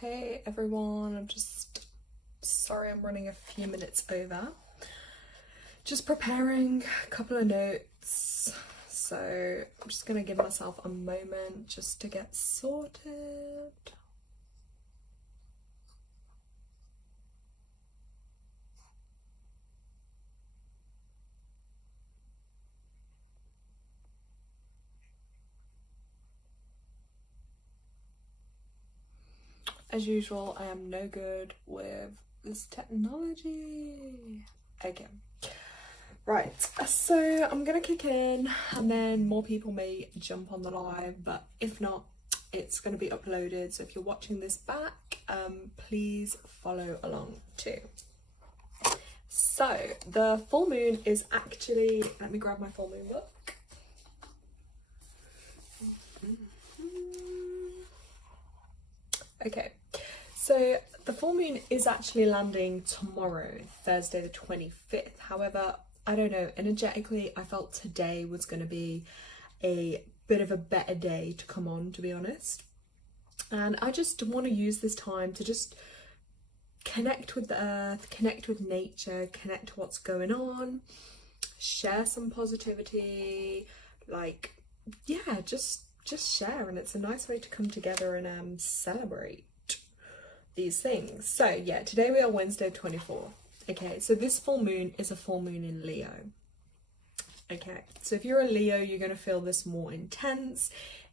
Hey everyone, I'm just sorry I'm running a few minutes over. Just preparing a couple of notes, so I'm just gonna give myself a moment just to get sorted. As usual, I am no good with this technology. Okay. Right, so I'm gonna kick in and then more people may jump on the live, but if not, it's gonna be uploaded. So if you're watching this back, please follow along too. So the full moon is actually, let me grab my full moon book. Okay, so the full moon is actually landing tomorrow, Thursday the 25th. However, I don't know, energetically, I felt today was going to be a bit of a better day to come on, to be honest. And I just want to use this time to just connect with the earth, connect with nature, connect to what's going on, share some positivity, like, yeah, just share. And it's a nice way to come together and celebrate these things. So yeah, today we are Wednesday 24th. Okay, so this full moon is a full moon in Leo. Okay, so if you're a Leo, you're going to feel this more intense.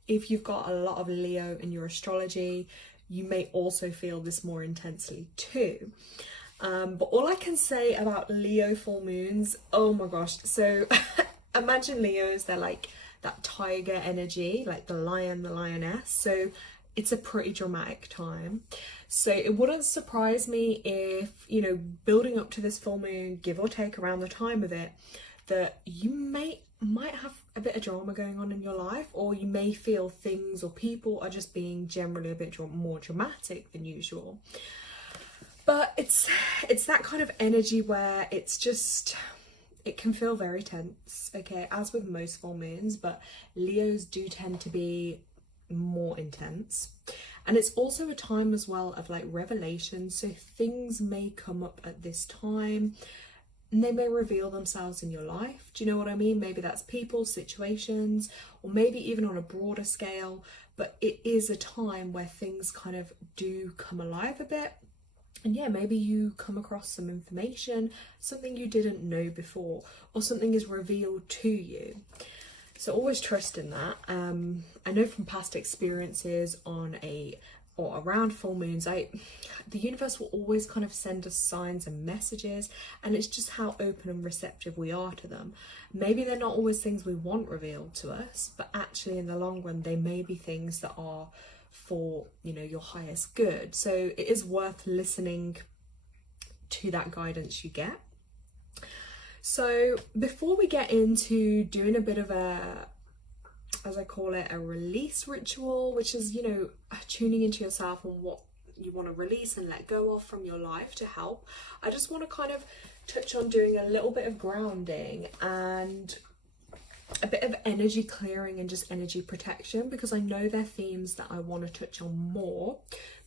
If you've got a lot of Leo in your astrology, you may also feel this more intensely too. But all I can say about Leo full moons, oh my gosh, so imagine Leos, they're like that tiger energy, like the lion, the lioness. So it's a pretty dramatic time. So it wouldn't surprise me if, you know, building up to this full moon, give or take around the time of it, that you might have a bit of drama going on in your life, or you may feel things or people are just being generally a bit more dramatic than usual. But it's that kind of energy where it's just, it can feel very tense, okay, as with most full moons, but Leos do tend to be more intense. And it's also a time as well of like revelation, so things may come up at this time and they may reveal themselves in your life. Do you know what I mean? Maybe that's people, situations, or maybe even on a broader scale, but it is a time where things kind of do come alive a bit. And yeah, maybe you come across some information, something you didn't know before, or something is revealed to you. So always trust in that. I know from past experiences on or around full moons, the universe will always kind of send us signs and messages, and it's just how open and receptive we are to them. Maybe they're not always things we want revealed to us, but actually in the long run, they may be things that are for, you know, your highest good. So it is worth listening to that guidance you get. So before we get into doing a bit of a, as I call it, a release ritual, which is, you know, tuning into yourself and what you want to release and let go of from your life to help, I just want to kind of touch on doing a little bit of grounding and a bit of energy clearing and just energy protection, because I know they're themes that I want to touch on more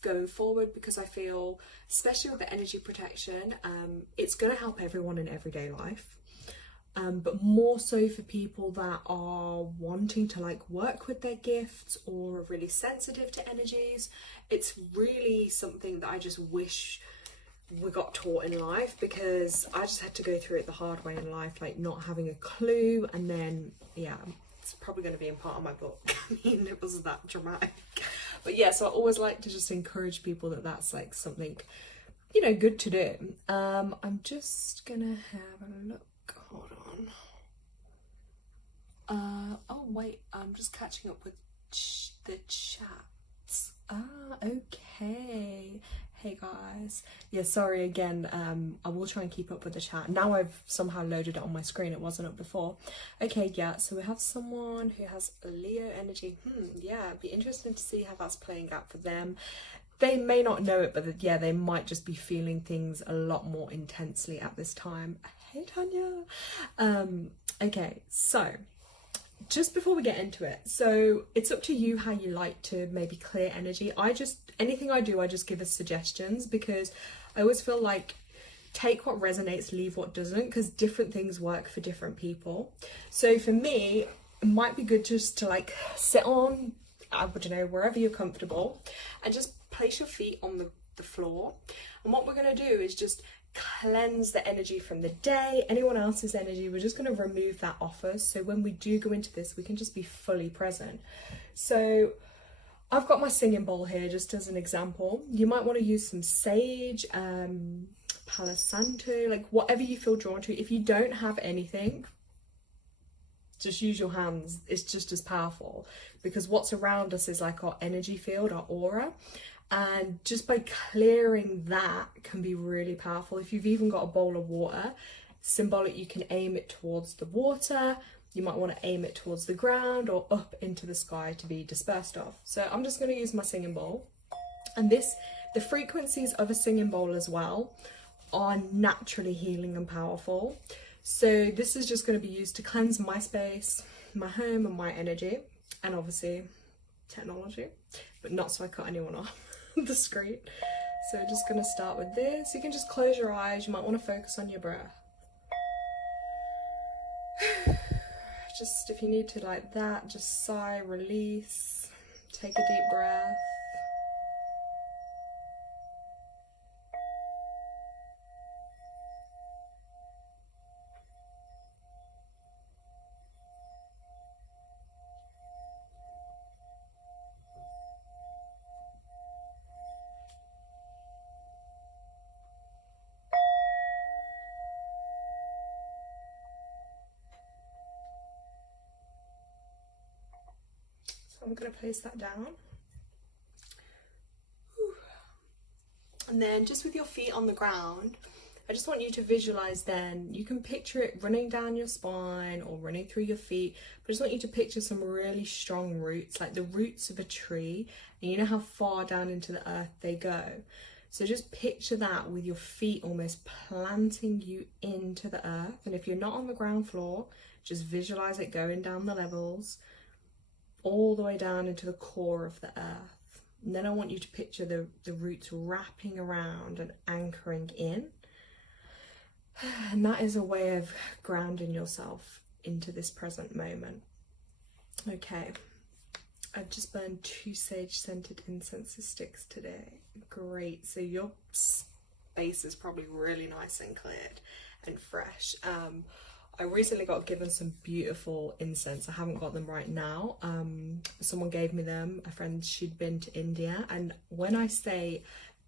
going forward, because I feel, especially with the energy protection, it's going to help everyone in everyday life, but more so for people that are wanting to like work with their gifts or are really sensitive to energies. It's really something that I just wish we got taught in life, because I just had to go through it the hard way in life, like not having a clue. And then yeah, it's probably going to be in part of my book. I mean, it was that dramatic, but yeah, so I always like to just encourage people that that's like something, you know, good to do. I'm just gonna have a look, hold on. Oh wait, I'm just catching up with the chats. Okay. Hey guys, yeah, sorry again. I will try and keep up with the chat. Now I've somehow loaded it on my screen, it wasn't up before. Okay, yeah, so we have someone who has Leo energy. Yeah, it'd be interesting to see how that's playing out for them. They may not know it, but yeah, they might just be feeling things a lot more intensely at this time. Hey Tanya. Okay, so just before we get into it, so it's up to you how you like to maybe clear energy. Anything I do, I just give as suggestions, because I always feel like take what resonates, leave what doesn't, because different things work for different people. So for me, it might be good just to like sit on, I don't know, wherever you're comfortable, and just place your feet on the floor. And what we're going to do is just cleanse the energy from the day, anyone else's energy. We're just going to remove that off us, so when we do go into this, we can just be fully present. So I've got my singing bowl here just as an example. You might want to use some sage, Palo Santo, like whatever you feel drawn to. If you don't have anything, just use your hands. It's just as powerful, because what's around us is like our energy field, our aura, and just by clearing that can be really powerful. If you've even got a bowl of water, symbolic, you can aim it towards the water. You might want to aim it towards the ground or up into the sky to be dispersed off. So I'm just going to use my singing bowl, and the frequencies of a singing bowl as well are naturally healing and powerful. So this is just going to be used to cleanse my space, my home, and my energy, and obviously technology, but not so I cut anyone off the screen. So just going to start with this. You can just close your eyes. You might want to focus on your breath. Just if you need to, like that, just sigh, release, take a deep breath. I'm going to place that down. And then just with your feet on the ground, I just want you to visualize then, you can picture it running down your spine or running through your feet, but I just want you to picture some really strong roots, like the roots of a tree, and you know how far down into the earth they go. So just picture that with your feet almost planting you into the earth. And if you're not on the ground floor, just visualize it going down the levels, all the way down into the core of the earth. And then I want you to picture the roots wrapping around and anchoring in. And that is a way of grounding yourself into this present moment. Okay, I've just burned 2 sage-scented incense sticks today. Great, so your space is probably really nice and cleared and fresh. I recently got given some beautiful incense. I haven't got them right now. Someone gave me them, a friend, she'd been to India, and when I say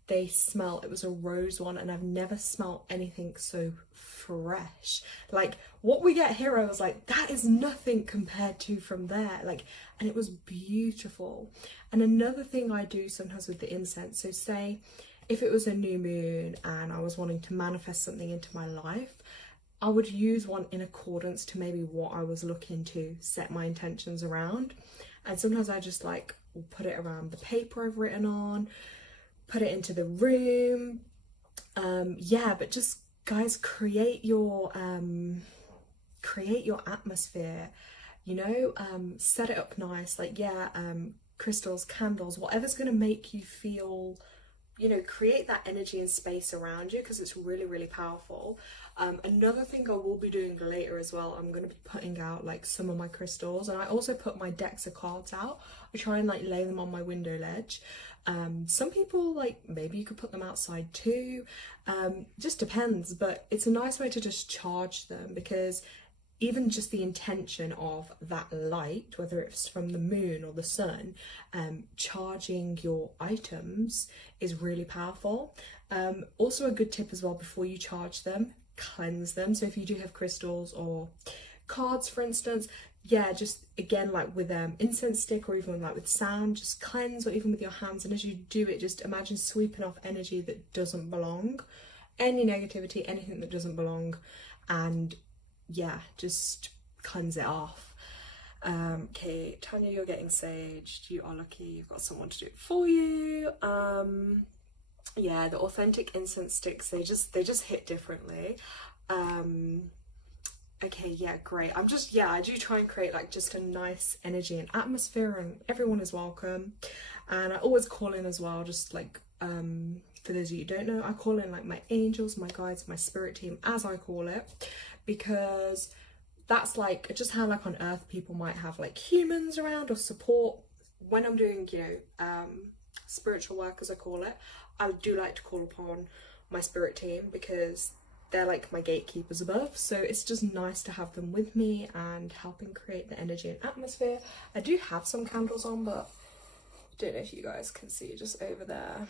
they smell, it was a rose one, and I've never smelled anything so fresh. Like what we get here, I was like, that is nothing compared to from there. Like, and it was beautiful. And another thing I do sometimes with the incense, so say if it was a new moon and I was wanting to manifest something into my life, I would use one in accordance to maybe what I was looking to set my intentions around. And sometimes I just like will put it around the paper I've written on, put it into the room. Yeah, but just guys, create your atmosphere, you know, set it up nice, like crystals, candles, whatever's going to make you feel, you know, create that energy and space around you, because it's really, really powerful. Another thing I will be doing later as well, I'm going to be putting out like some of my crystals, and I also put my decks of cards out. I try and like lay them on my window ledge. Some people, like, maybe you could put them outside too, just depends, but it's a nice way to just charge them, because even just the intention of that light, whether it's from the moon or the sun, charging your items is really powerful. Also a good tip as well, before you charge them, cleanse them. So if you do have crystals or cards, for instance, yeah, just again, like with incense stick, or even like with sand, just cleanse, or even with your hands. And as you do it, just imagine sweeping off energy that doesn't belong, any negativity, anything that doesn't belong, and yeah, just cleanse it off. Okay, Tanya, you're getting saged. You are lucky you've got someone to do it for you. Yeah, the authentic incense sticks, they just hit differently. Okay, yeah, great. I do try and create like just a nice energy and atmosphere, and everyone is welcome. And I always call in as well, just like, for those of you who don't know, I call in like my angels, my guides, my spirit team, as I call it, because that's like just how like on Earth people might have like humans around or support. When I'm doing, spiritual work, as I call it, I do like to call upon my spirit team because they're like my gatekeepers above, so it's just nice to have them with me and helping create the energy and atmosphere. I do have some candles on, but I don't know if you guys can see just over there.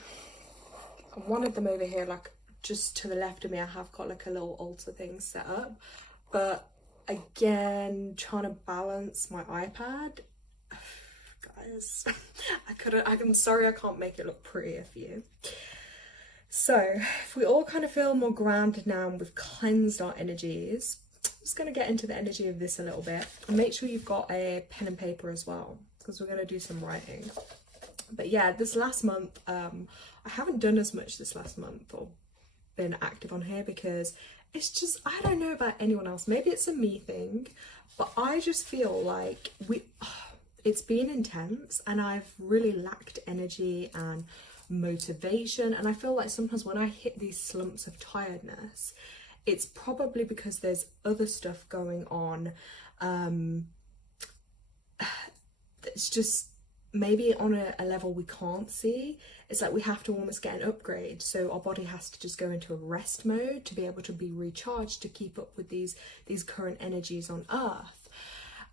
I wanted them over here, like just to the left of me. I have got like a little altar thing set up, but again, trying to balance my iPad. Guys, I'm sorry I can't make it look prettier for you. So if we all kind of feel more grounded now and we've cleansed our energies, I'm just going to get into the energy of this a little bit. And make sure you've got a pen and paper as well, because we're going to do some writing. But yeah, this last month, I haven't done as much this last month or been active on here because it's just, I don't know about anyone else. Maybe it's a me thing, but I just feel like it's been intense and I've really lacked energy and motivation, and I feel like sometimes when I hit these slumps of tiredness, it's probably because there's other stuff going on. It's just maybe on a level we can't see. It's like we have to almost get an upgrade, so our body has to just go into a rest mode to be able to be recharged to keep up with these current energies on Earth.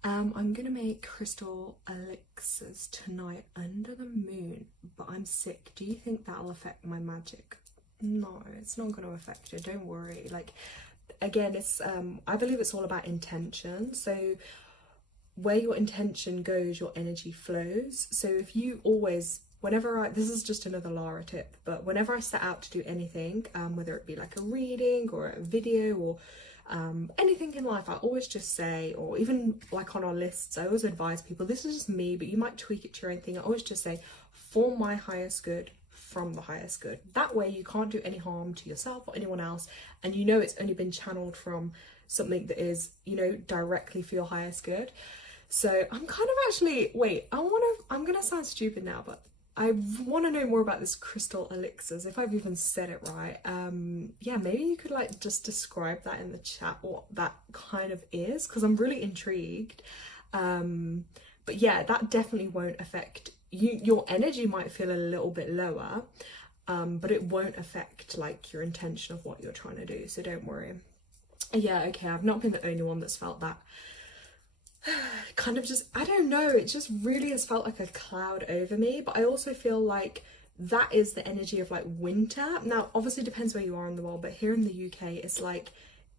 I'm gonna make crystal elixirs tonight under the moon, but I'm sick. Do you think that'll affect my magic? No, it's not gonna affect it, don't worry. Like, again, it's I believe it's all about intention. So where your intention goes, your energy flows. So if you always, this is just another Lara tip, but whenever I set out to do anything, whether it be like a reading or a video or anything in life, I always just say, or even like on our lists, I always advise people, this is just me, but you might tweak it to your own thing. I always just say, for my highest good, from the highest good. That way you can't do any harm to yourself or anyone else, and you know it's only been channeled from something that is, directly for your highest good. So I'm kind of actually, I'm gonna sound stupid now, but I want to know more about this crystal elixirs, if I've even said it right. Yeah, maybe you could like just describe that in the chat, what that kind of is, because I'm really intrigued. But yeah, that definitely won't affect you. Your energy might feel a little bit lower, but it won't affect like your intention of what you're trying to do, so don't worry. Yeah, okay, I've not been the only one that's felt that. Kind of just, I don't know, it just really has felt like a cloud over me, but I also feel like that is the energy of like winter. Now obviously it depends where you are in the world, but here in the UK it's like,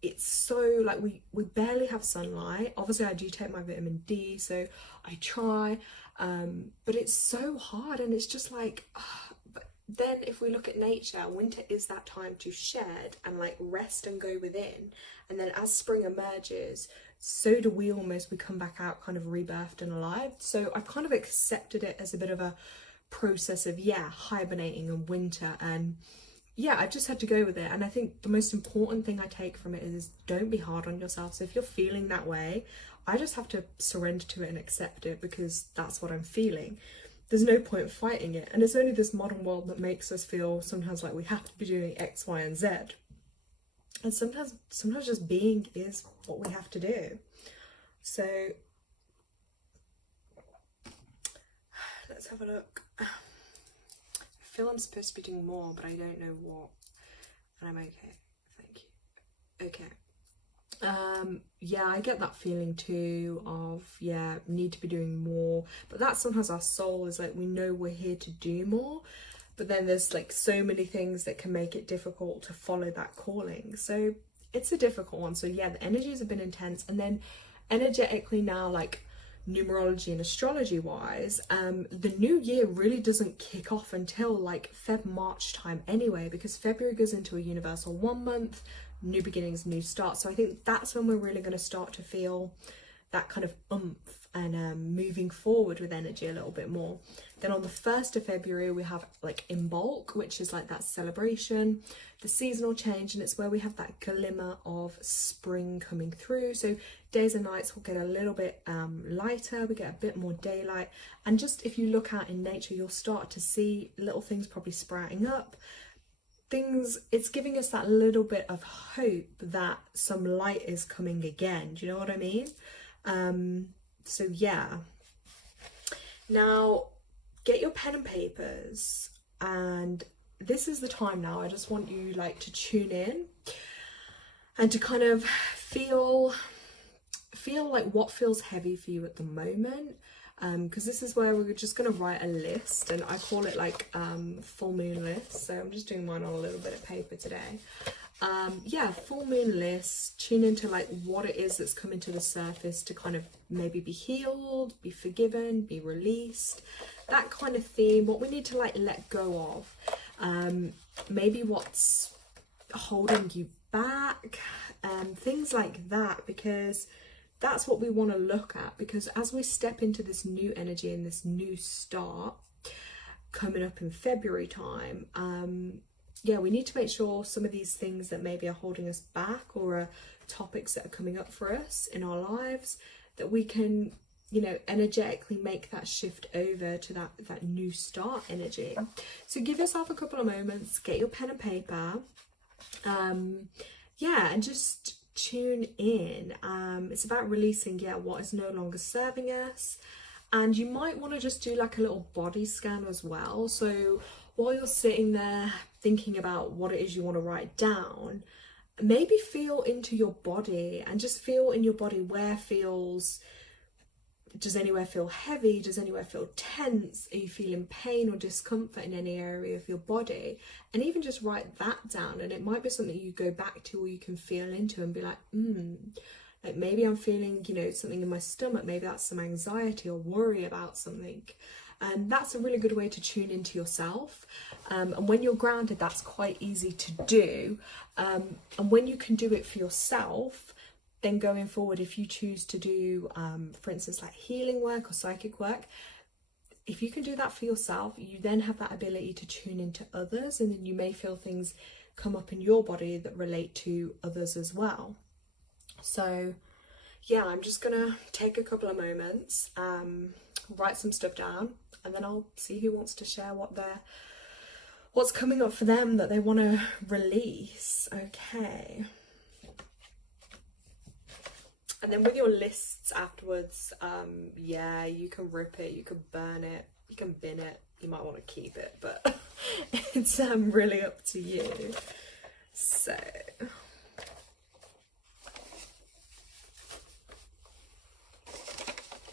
it's so like we barely have sunlight. Obviously I do take my vitamin D, so I try, but it's so hard, and it's just like but then if we look at nature, winter is that time to shed and like rest and go within, and then as spring emerges, so do we almost, we come back out kind of rebirthed and alive. So I've kind of accepted it as a bit of a process of, hibernating in winter, and I've just had to go with it. And I think the most important thing I take from it is don't be hard on yourself. So if you're feeling that way, I just have to surrender to it and accept it, because that's what I'm feeling. There's no point fighting it, and it's only this modern world that makes us feel sometimes like we have to be doing X, Y, and Z. And sometimes just being is what we have to do. So let's have a look. I feel I'm supposed to be doing more, but I don't know what. And I'm okay. Thank you. Okay. Yeah, I get that feeling too of, need to be doing more. But that's sometimes our soul is like, we know we're here to do more, but then there's like so many things that can make it difficult to follow that calling. So it's a difficult one. So yeah, the energies have been intense, and then energetically now, like numerology and astrology wise, the new year really doesn't kick off until like March time anyway, because February goes into a universal 1 month, new beginnings, new starts. So I think that's when we're really going to start to feel that kind of oomph and moving forward with energy a little bit more. Then on the 1st of February, we have like in bulk, which is like that celebration, the seasonal change, and it's where we have that glimmer of spring coming through. So days and nights will get a little bit lighter, we get a bit more daylight, and just if you look out in nature, you'll start to see little things probably sprouting up. It's giving us that little bit of hope that some light is coming again. Do you know what I mean? So yeah. Now, get your pen and papers, and this is the time now. I just want you like to tune in and to kind of feel like what feels heavy for you at the moment. Because this is where we're just going to write a list, and I call it like full moon list. So I'm just doing mine on a little bit of paper today. Yeah, full moon list. Tune into like what it is that's coming to the surface to kind of maybe be healed, be forgiven, be released, that kind of theme. What we need to like let go of, maybe what's holding you back, things like that, because that's what we want to look at. Because as we step into this new energy and this new start coming up in February time, yeah, we need to make sure some of these things that maybe are holding us back or are topics that are coming up for us in our lives, that we can, you know, energetically make that shift over to that new start energy. So give yourself a couple of moments, get your pen and paper, yeah, and just tune in. It's about releasing, yeah, what is no longer serving us. And you might want to just do like a little body scan as well. So while you're sitting there thinking about what it is you want to write down, maybe feel into your body and just feel in your body where does anywhere feel heavy? Does anywhere feel tense? Are you feeling pain or discomfort in any area of your body? And even just write that down, and it might be something you go back to or you can feel into and be like, like maybe I'm feeling, you know, something in my stomach. Maybe that's some anxiety or worry about something. And that's a really good way to tune into yourself. And when you're grounded, that's quite easy to do. And when you can do it for yourself, then going forward, if you choose to do, for instance, like healing work or psychic work, if you can do that for yourself, you then have that ability to tune into others, and then you may feel things come up in your body that relate to others as well. So yeah, I'm just gonna take a couple of moments, write some stuff down, and then I'll see who wants to share what's coming up for them that they want to release. Okay. And then with your lists afterwards, yeah, you can rip it, you can burn it, you can bin it, you might want to keep it, but it's really up to you. So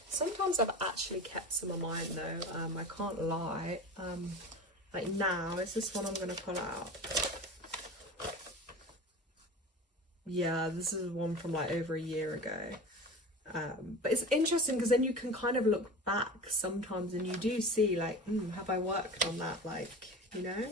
sometimes I've actually kept some of mine though, I can't lie. Like now, is this one I'm going to pull out? Yeah, this is one from like over a year ago. But it's interesting because then you can kind of look back sometimes and you do see like, have I worked on that? Like, you know?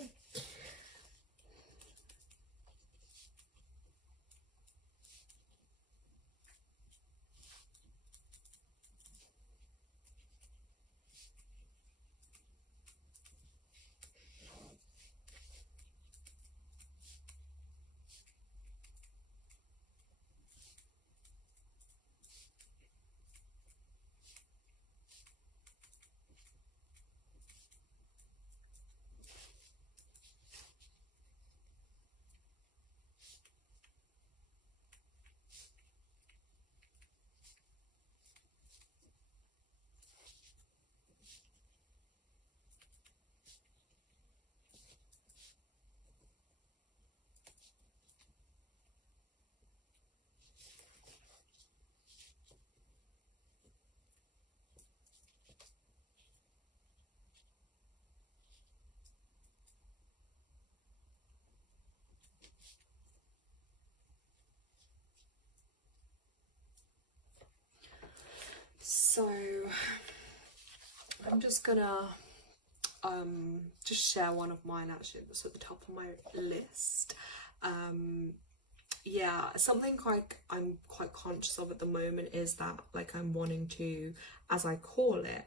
So I'm just gonna just share one of mine actually that's at the top of my list. yeah, something like I'm quite conscious of at the moment is that like I'm wanting to, as I call it,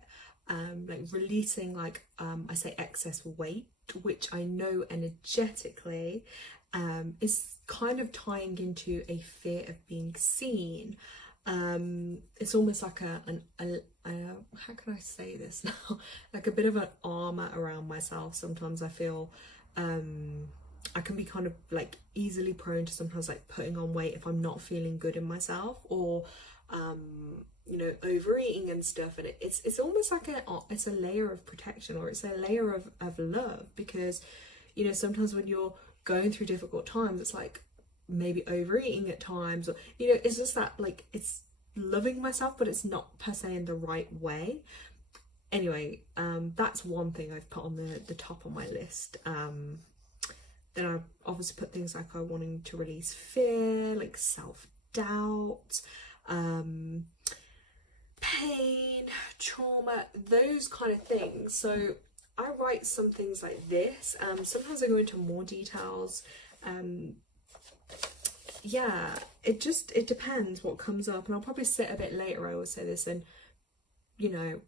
like releasing like I say excess weight, which I know energetically is kind of tying into a fear of being seen. It's almost like a how can I say this now? Like a bit of an armor around myself. Sometimes I feel I can be kind of like easily prone to sometimes like putting on weight if I'm not feeling good in myself, or you know, overeating and stuff. And it's almost like it's a layer of protection, or it's a layer of love, because you know, sometimes when you're going through difficult times, it's like maybe overeating at times, or you know, it's just that like it's loving myself, but it's not per se in the right way. Anyway, that's one thing I've put on the top of my list. Then I obviously put things like I wanting to release fear, like self-doubt, pain, trauma, those kind of things. So I write some things like this. Sometimes I go into more details. Yeah, it depends what comes up, and I'll probably sit a bit later, I always say this, and you know,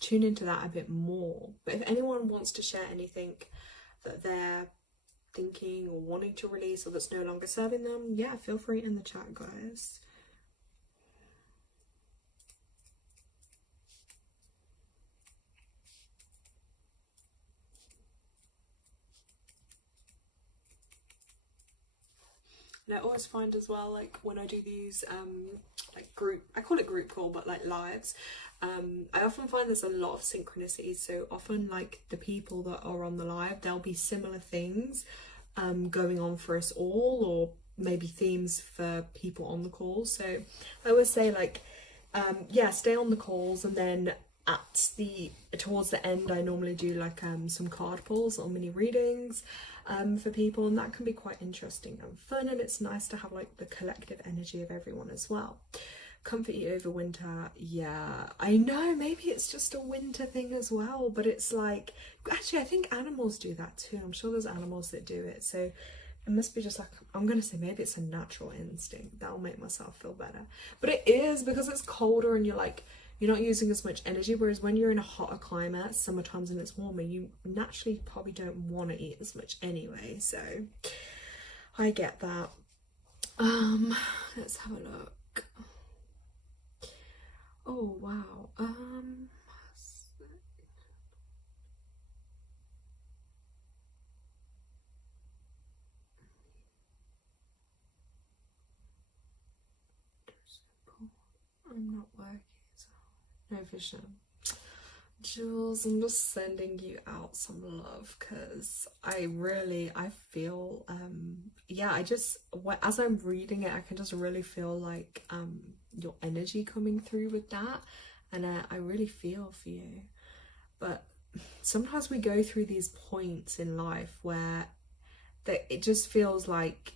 tune into that a bit more. But if anyone wants to share anything that they're thinking or wanting to release, or that's no longer serving them, yeah, feel free in the chat, guys. And I always find as well, like when I do these like group, I call it group call, but like lives, I often find there's a lot of synchronicities. So often like the people that are on the live, there'll be similar things going on for us all, or maybe themes for people on the call. So I always say like yeah, stay on the calls, and then towards the end I normally do like some card pulls or mini readings for people, and that can be quite interesting and fun, and it's nice to have like the collective energy of everyone as well. Comfort you over winter, yeah, I know, maybe it's just a winter thing as well, but it's like, actually I think animals do that too. I'm sure there's animals that do it, so it must be just like, I'm gonna say maybe it's a natural instinct. That'll make myself feel better. But it is, because it's colder and you're not using as much energy, whereas when you're in a hotter climate, summertimes, and it's warmer, you naturally probably don't want to eat as much anyway, so I get that. Let's have a look. Oh wow. I'm not working, so no vision. Jules, I'm just sending you out some love, because I feel yeah, as I'm reading it, I can just really feel like your energy coming through with that, and I really feel for you. But sometimes we go through these points in life where it just feels like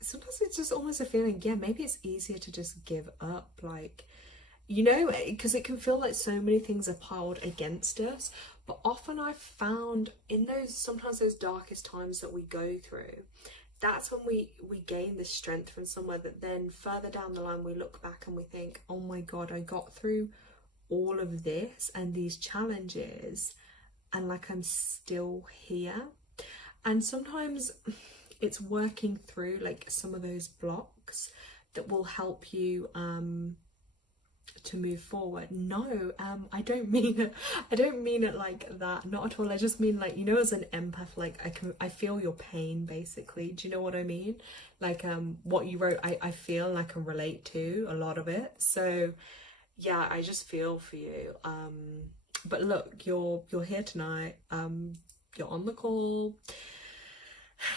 sometimes it's just almost a feeling, yeah, maybe it's easier to just give up, like, you know, because it can feel like so many things are piled against us. But often I've found in sometimes those darkest times that we go through, that's when we gain this strength from somewhere, that then further down the line we look back and we think, oh my god, I got through all of this and these challenges, and like I'm still here. And sometimes it's working through like some of those blocks that will help you to move forward. No, I don't mean it like that, not at all. I just mean, like, you know, as an empath, like I feel your pain, basically. Do you know what I mean? Like what you wrote, I feel and I can relate to a lot of it. So yeah, I just feel for you. But look, you're here tonight, you're on the call,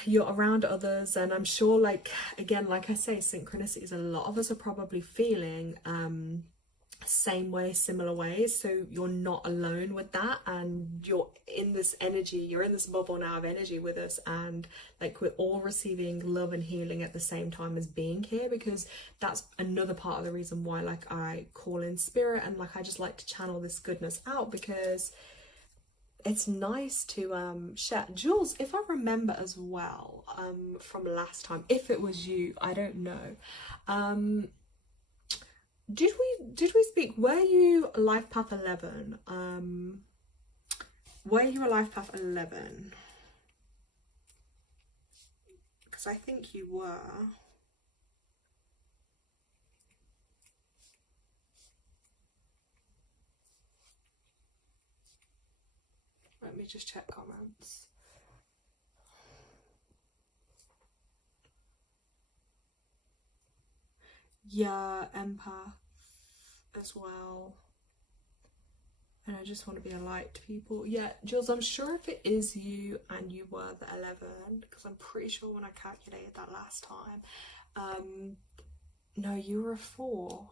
you're around others, and I'm sure, like, again, like I say, synchronicities, a lot of us are probably feeling same way, similar ways, so you're not alone with that, and you're in this energy, you're in this bubble now of energy with us, and like we're all receiving love and healing at the same time as being here, because that's another part of the reason why, like, I call in spirit, and like I just like to channel this goodness out, because it's nice to share. Jules, if I remember as well, from last time, if it was you, I don't know. Did we speak? Were you life path 11? Were you a life path 11? Because I think you were. Let me just check comments. Yeah, empath as well. And I just want to be a light to people. Yeah, Jules, I'm sure if it is you and you were the 11, because I'm pretty sure when I calculated that last time. No, you were a 4.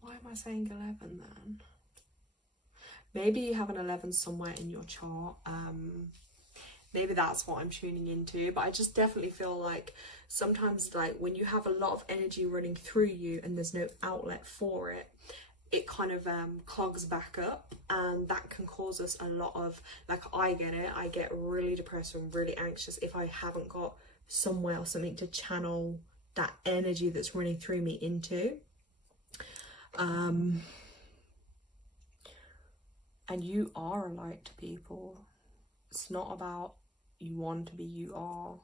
Why am I saying 11 then? Maybe you have an 11 somewhere in your chart. Maybe that's what I'm tuning into, but I just definitely feel like sometimes, like, when you have a lot of energy running through you and there's no outlet for it, it kind of clogs back up, and that can cause us a lot of, like, I get really depressed and really anxious if I haven't got somewhere or something to channel that energy that's running through me into. And you are a light to people. It's not about you want to be, you are.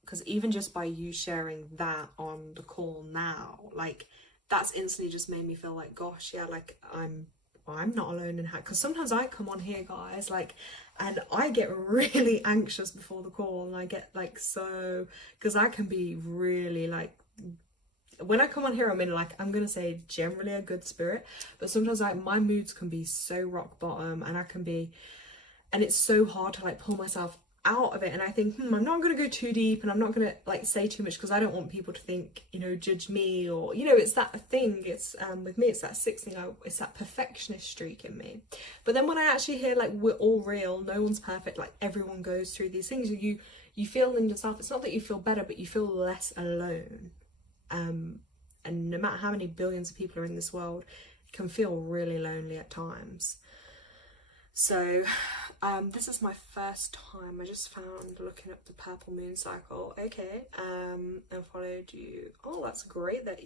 Because even just by you sharing that on the call now, like, that's instantly just made me feel like, gosh, yeah, like, I'm not alone in because sometimes I come on here, guys, like, and I get really anxious before the call, and I get like, so, because I can be really, like, when I come on here, I'm in, like, I'm gonna say generally a good spirit, but sometimes, like, my moods can be so rock bottom, and I can be, and it's so hard to, like, pull myself out of it. And I think, I'm not gonna go too deep, and I'm not gonna, like, say too much, because I don't want people to think, you know, judge me, or, you know, it's that thing. It's with me, it's that 6 thing. It's that perfectionist streak in me. But then when I actually hear, like, we're all real, no one's perfect, like, everyone goes through these things, you feel in yourself, it's not that you feel better, but you feel less alone. And no matter how many billions of people are in this world, it can feel really lonely at times. So this is my first time. I just found looking up the purple moon cycle. Okay, and followed you. Oh, that's great that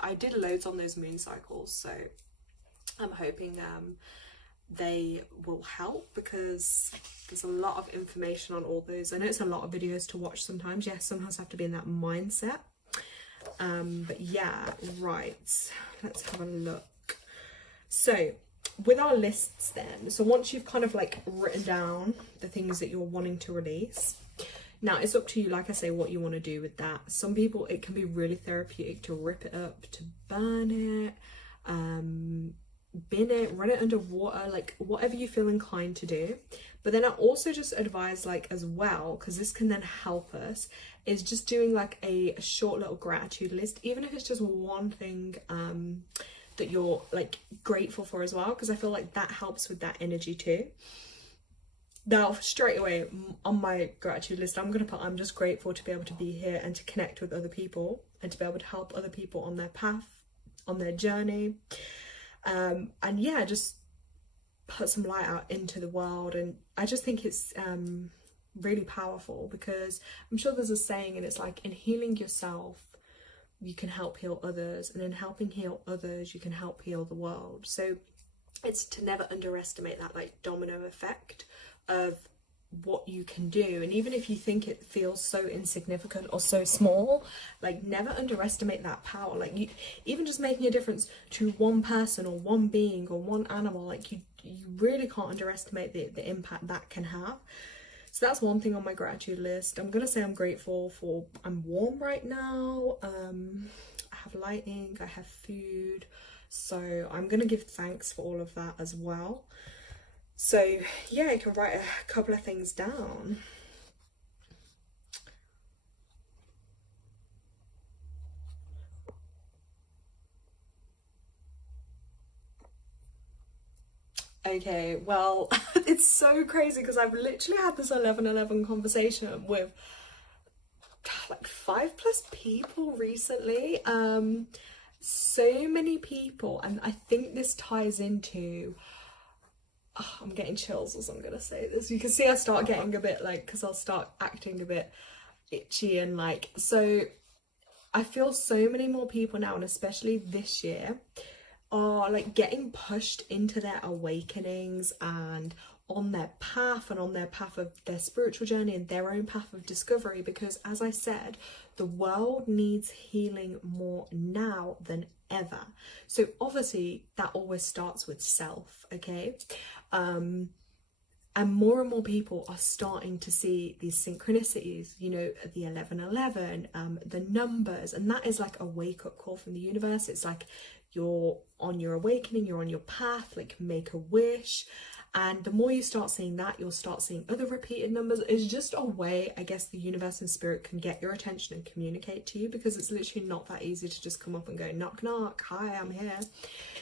I did loads on those moon cycles, so I'm hoping they will help, because there's a lot of information on all those. I know it's a lot of videos to watch sometimes. Yes, sometimes I have to be in that mindset. But yeah, right, let's have a look. So with our lists then, so once you've kind of, like, written down the things that you're wanting to release, now it's up to you, like I say, what you want to do with that. Some people, it can be really therapeutic to rip it up, to burn it, bin it, run it under water, like, whatever you feel inclined to do. But then I also just advise, like, as well, because this can then help us, is just doing, like, a short little gratitude list, even if it's just one thing that you're, like, grateful for as well, because I feel like that helps with that energy too. Now, straight away on my gratitude list, I'm gonna put, I'm just grateful to be able to be here and to connect with other people, and to be able to help other people on their path, on their journey. And yeah, just put some light out into the world. And I just think it's really powerful, because I'm sure there's a saying, and it's like, in healing yourself, you can help heal others, and in helping heal others, you can help heal the world. So it's to never underestimate that, like, domino effect of what you can do. And even if you think it feels so insignificant or so small, like, never underestimate that power. Like, you even just making a difference to one person or one being or one animal, like, you really can't underestimate the impact that can have. So that's one thing on my gratitude list. I'm gonna say I'm grateful for, I'm warm right now, I have lighting, I have food, so I'm gonna give thanks for all of that as well. So yeah, I can write a couple of things down. Okay, well, it's so crazy, because I've literally had this 11/11 conversation with, like, 5+ people recently. so many people, and I think this ties into, oh, I'm getting chills as I'm gonna say this. You can see I start getting a bit like, because I'll start acting a bit itchy and like, so I feel so many more people now, and especially this year, are like getting pushed into their awakenings and on their path of their spiritual journey and their own path of discovery, because as I said, the world needs healing more now than ever. So obviously that always starts with self, okay? And more people are starting to see these synchronicities, you know, the 1111, the numbers, and that is like a wake-up call from the universe. It's like you're on your awakening, you're on your path, like make a wish. And the more you start seeing that, you'll start seeing other repeated numbers. It's just a way, I guess, the universe and spirit can get your attention and communicate to you, because it's literally not that easy to just come up and go, knock, knock, hi, I'm here.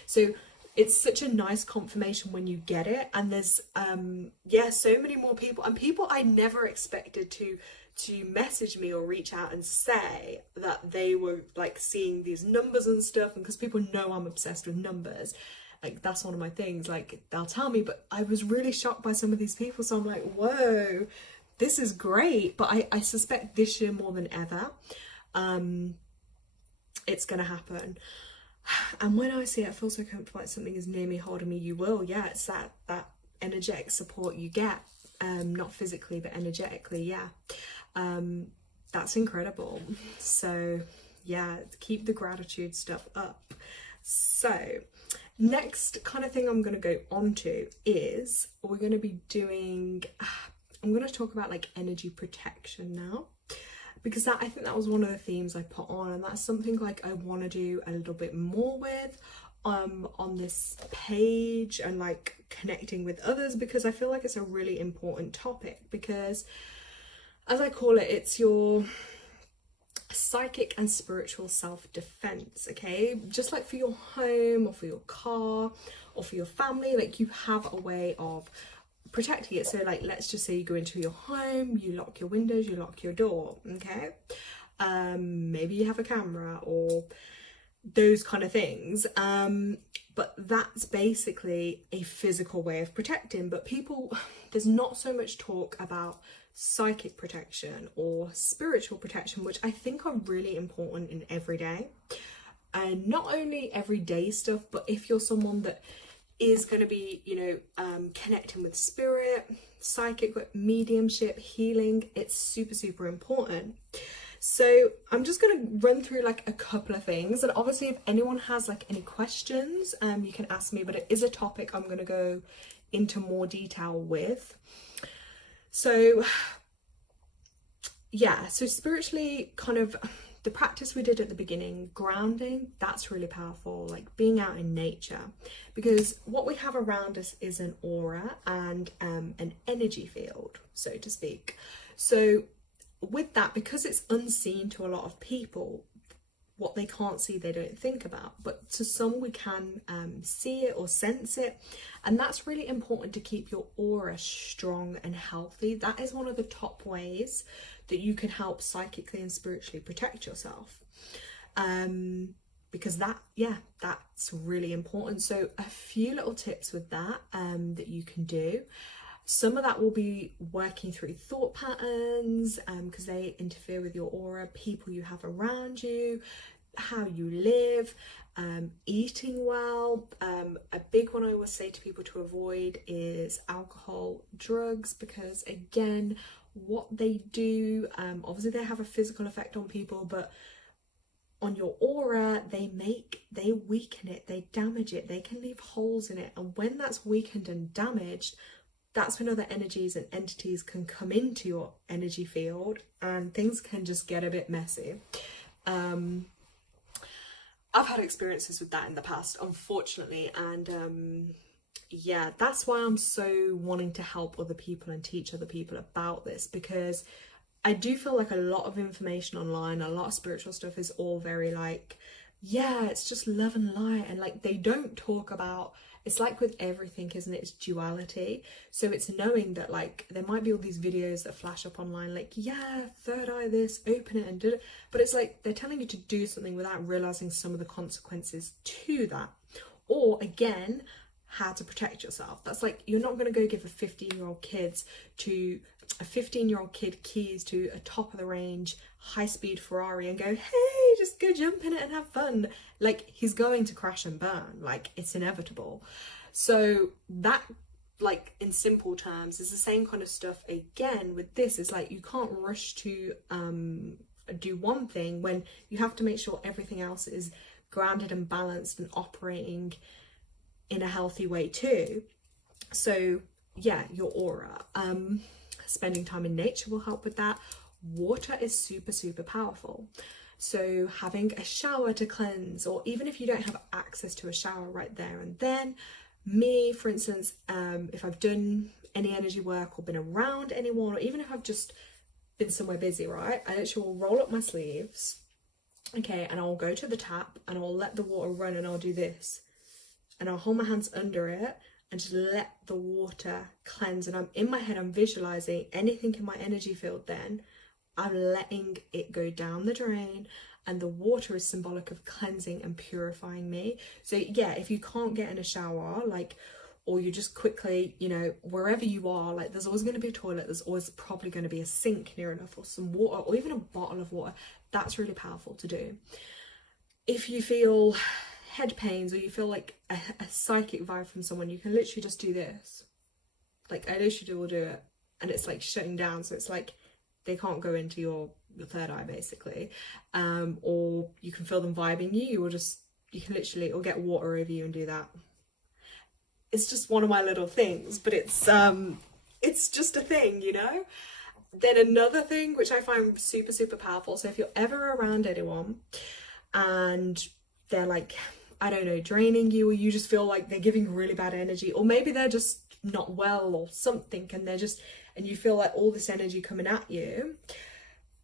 So it's such a nice confirmation when you get it. And there's, so many more people, and people I never expected to message me or reach out and say that they were like seeing these numbers and stuff. And because people know I'm obsessed with numbers, like that's one of my things, like they'll tell me, but I was really shocked by some of these people. So I'm like, whoa, this is great. But I suspect this year more than ever, it's gonna happen. And when I see it, I feel so comfortable, like something is near me, holding me. You will, yeah, it's that energetic support you get, not physically but energetically, yeah. That's incredible. So yeah, keep the gratitude stuff up. So next kind of thing I'm going to go on to is we're going to be doing, I'm going to talk about like energy protection now, because I think that was one of the themes I put on, and that's something like I want to do a little bit more with on this page, and like connecting with others, because I feel like it's a really important topic, because as I call it, it's your psychic and spiritual self-defense, okay? Just like for your home or for your car or for your family, like you have a way of protecting it. So like, let's just say you go into your home, you lock your windows, you lock your door, okay? Maybe you have a camera or those kind of things, but that's basically a physical way of protecting. But people, there's not so much talk about psychic protection or spiritual protection, which I think are really important in everyday, and not only everyday stuff, but if you're someone that is going to be, you know, connecting with spirit, psychic, mediumship, healing, it's super important. So I'm just going to run through like a couple of things, and obviously if anyone has like any questions, you can ask me, but it is a topic I'm going to go into more detail with. So yeah, so spiritually, kind of the practice we did at the beginning, grounding, that's really powerful, like being out in nature, because what we have around us is an aura and an energy field, so to speak. So with that, because it's unseen to a lot of people, what they can't see they don't think about, but to some we can see it or sense it, and that's really important to keep your aura strong and healthy. That is one of the top ways that you can help psychically and spiritually protect yourself, because that's really important. So a few little tips with that that you can do. Some of that will be working through thought patterns, because they interfere with your aura, people you have around you, how you live, eating well. A big one I always say to people to avoid is alcohol, drugs, because again, what they do, obviously they have a physical effect on people, but on your aura, they weaken it, they damage it, they can leave holes in it. And when that's weakened and damaged, that's when other energies and entities can come into your energy field, and things can just get a bit messy. I've had experiences with that in the past, unfortunately, and yeah, that's why I'm so wanting to help other people and teach other people about this, because I do feel like a lot of information online, a lot of spiritual stuff is all very like, yeah, it's just love and light, and like they don't talk about it's like with everything, isn't it? It's duality. So it's knowing that like there might be all these videos that flash up online like, yeah, third eye this, open it and do it, but it's like they're telling you to do something without realizing some of the consequences to that. Or again, how to protect yourself. That's like, you're not going to go give a 15-year-old kid keys to a top of the range high-speed Ferrari and go, hey, just go jump in it and have fun. Like, he's going to crash and burn. Like, it's inevitable. So that, like, in simple terms, is the same kind of stuff again with this. Is like, you can't rush to do one thing when you have to make sure everything else is grounded and balanced and operating in a healthy way too. So yeah, your aura, spending time in nature will help with that. Water is super powerful, so having a shower to cleanse, or even if you don't have access to a shower right there and then, me for instance, if I've done any energy work or been around anyone, or even if I've just been somewhere busy, right, I literally will roll up my sleeves, okay, and I'll go to the tap and I'll let the water run, and I'll do this, and I'll hold my hands under it and just let the water cleanse. And I'm in my head, I'm visualizing anything in my energy field, then I'm letting it go down the drain, and the water is symbolic of cleansing and purifying me. So yeah, if you can't get in a shower, like, or you just quickly, you know, wherever you are, like, there's always going to be a toilet, there's always probably going to be a sink near enough, or some water, or even a bottle of water. That's really powerful to do. If you feel head pains, or you feel like a psychic vibe from someone, you can literally just do this. Like, I literally will do it, and it's like shutting down, so it's like they can't go into your third eye basically. Or you can feel them vibing you, or just, you can literally, or get water over you and do that. It's just one of my little things, but it's just a thing, you know. Then another thing which I find super powerful, so if you're ever around anyone and they're like, I don't know, draining you, or you just feel like they're giving really bad energy, or maybe they're just not well or something, and you feel like all this energy coming at you,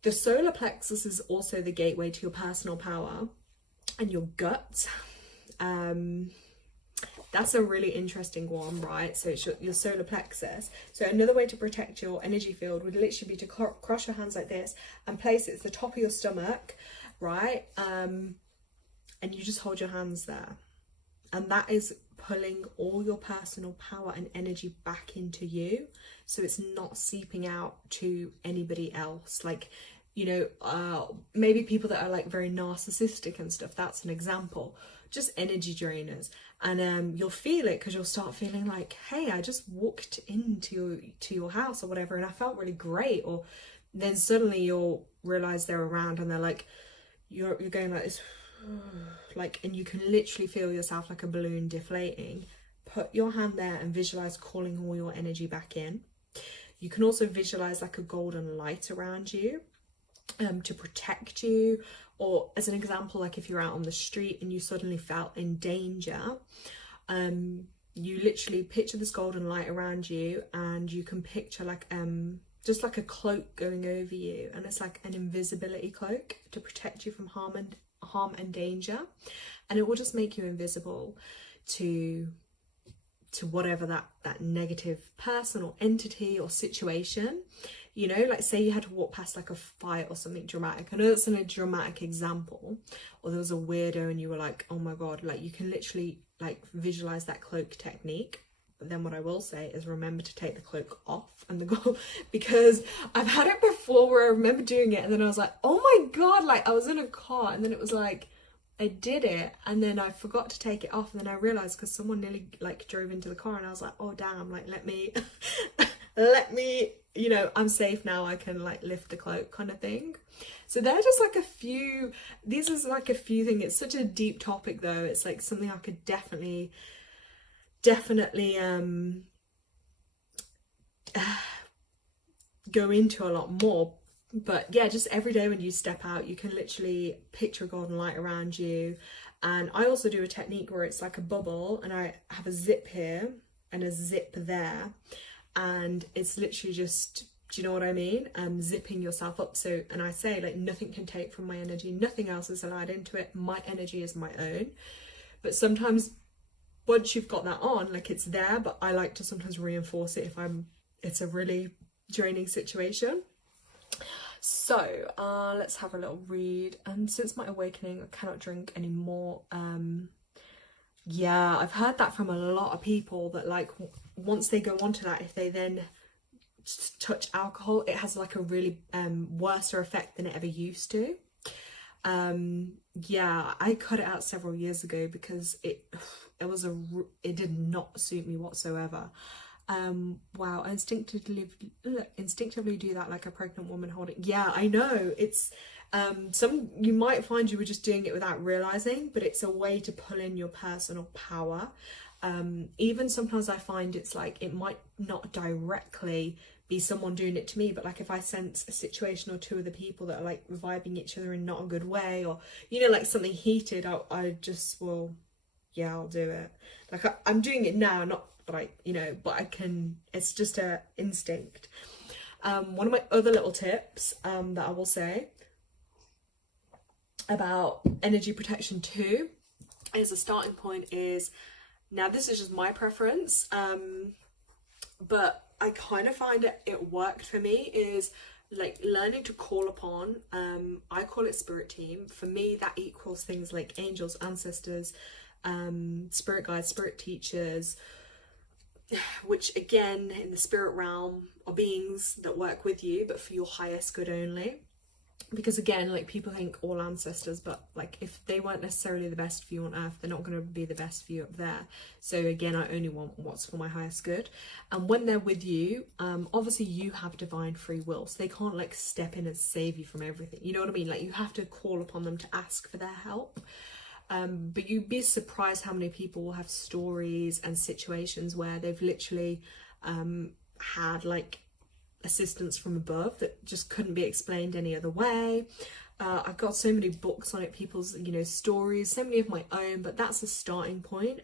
the solar plexus is also the gateway to your personal power and your gut. That's a really interesting one, right? So it's your solar plexus. So another way to protect your energy field would literally be to cross your hands like this and place it at the top of your stomach, right? And you just hold your hands there. And that is pulling all your personal power and energy back into you. So it's not seeping out to anybody else. Like, you know, maybe people that are like very narcissistic and stuff, that's an example. Just energy drainers. And you'll feel it, because you'll start feeling like, hey, I just walked into your house or whatever, and I felt really great. Or then suddenly you'll realize they're around and they're like, you're going like this, like, and you can literally feel yourself like a balloon deflating. Put your hand there and visualize calling all your energy back in. You can also visualize like a golden light around you, to protect you. Or as an example, like if you're out on the street and you suddenly felt in danger, you literally picture this golden light around you, and you can picture like just like a cloak going over you, and it's like an invisibility cloak to protect you from harm and danger, and it will just make you invisible to whatever that negative person or entity or situation. You know, like say you had to walk past like a fight or something dramatic. I know that's a dramatic example, or there was a weirdo and you were like, oh my god, like you can literally like visualize that cloak technique. But then what I will say is remember to take the cloak off and the goal, because I've had it before where I remember doing it and then I was like, oh my god, like I was in a car and then it was like I did it and then I forgot to take it off, and then I realized because someone nearly like drove into the car, and I was like, oh damn, like let me you know, I'm safe now, I can like lift the cloak kind of thing. So they're just like a few, these is like a few things. It's such a deep topic though, it's like something I could definitely go into a lot more. But yeah, just every day when you step out, you can literally picture a golden light around you. And I also do a technique where it's like a bubble, and I have a zip here and a zip there, and it's literally just, do you know what I mean? Zipping yourself up. So, and I say like, nothing can take from my energy, nothing else is allowed into it, my energy is my own. But sometimes once you've got that on, like it's there, but I like to sometimes reinforce it if it's a really draining situation. So let's have a little read. And since my awakening, I cannot drink anymore. Yeah, I've heard that from a lot of people, that like once they go onto that, if they then touch alcohol, it has like a really worse effect than it ever used to. Yeah, I cut it out several years ago because it did not suit me whatsoever. Wow, I instinctively do that like a pregnant woman holding. Yeah, I know, it's you might find you were just doing it without realizing, but it's a way to pull in your personal power. Even sometimes I find it's like, it might not directly be someone doing it to me, but like if I sense a situation or two of the people that are like vibing each other in not a good way, or you know, like something heated, I just will, yeah, I'll do it. Like I'm doing it now, not like, you know, but I can, it's just a instinct. One of my other little tips that I will say about energy protection too, is a starting point is, now this is just my preference, but I kind of find it worked for me, is like learning to call upon, I call it spirit team. For me, that equals things like angels, ancestors, spirit guides, spirit teachers, which again in the spirit realm are beings that work with you, but for your highest good only. Because again, like people think all ancestors, but like if they weren't necessarily the best for you on earth, they're not going to be the best for you up there. So again, I only want what's for my highest good. And when they're with you, obviously you have divine free will, so they can't like step in and save you from everything, you know what I mean? Like you have to call upon them to ask for their help. But you'd be surprised how many people will have stories and situations where they've literally had like assistance from above that just couldn't be explained any other way. I've got so many books on it, people's, you know, stories, so many of my own, but that's the starting point,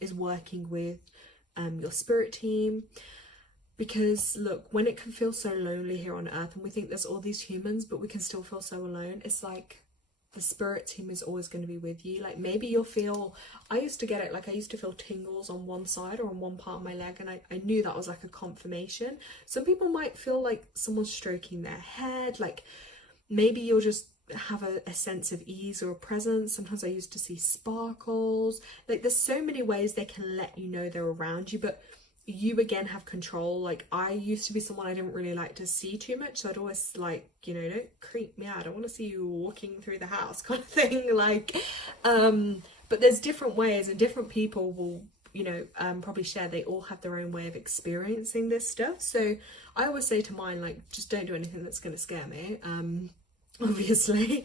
is working with your spirit team. Because look, when it can feel so lonely here on earth and we think there's all these humans but we can still feel so alone, it's like the spirit team is always going to be with you. Like maybe you'll feel, I used to get it, like I used to feel tingles on one side or on one part of my leg, and I knew that was like a confirmation. Some people might feel like someone's stroking their head, like maybe you'll just have a sense of ease or a presence. Sometimes I used to see sparkles. Like there's so many ways they can let you know they're around you, but you again have control. Like I used to be someone I didn't really like to see too much, so I'd always like, you know, don't creep me out, I don't want to see you walking through the house kind of thing. Like but there's different ways, and different people will, you know, probably share, they all have their own way of experiencing this stuff. So I always say to mine, like, just don't do anything that's going to scare me, obviously.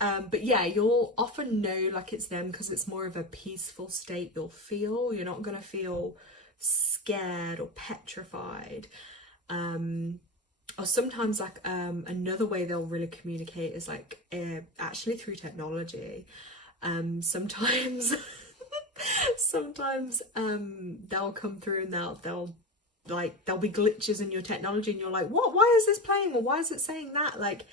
But yeah, you'll often know like it's them because it's more of a peaceful state you'll feel. You're not going to feel scared or petrified. Or sometimes like another way they'll really communicate is like actually through technology. Sometimes they'll come through and there'll be glitches in your technology and you're like, what, why is this playing, or why is it saying that? Like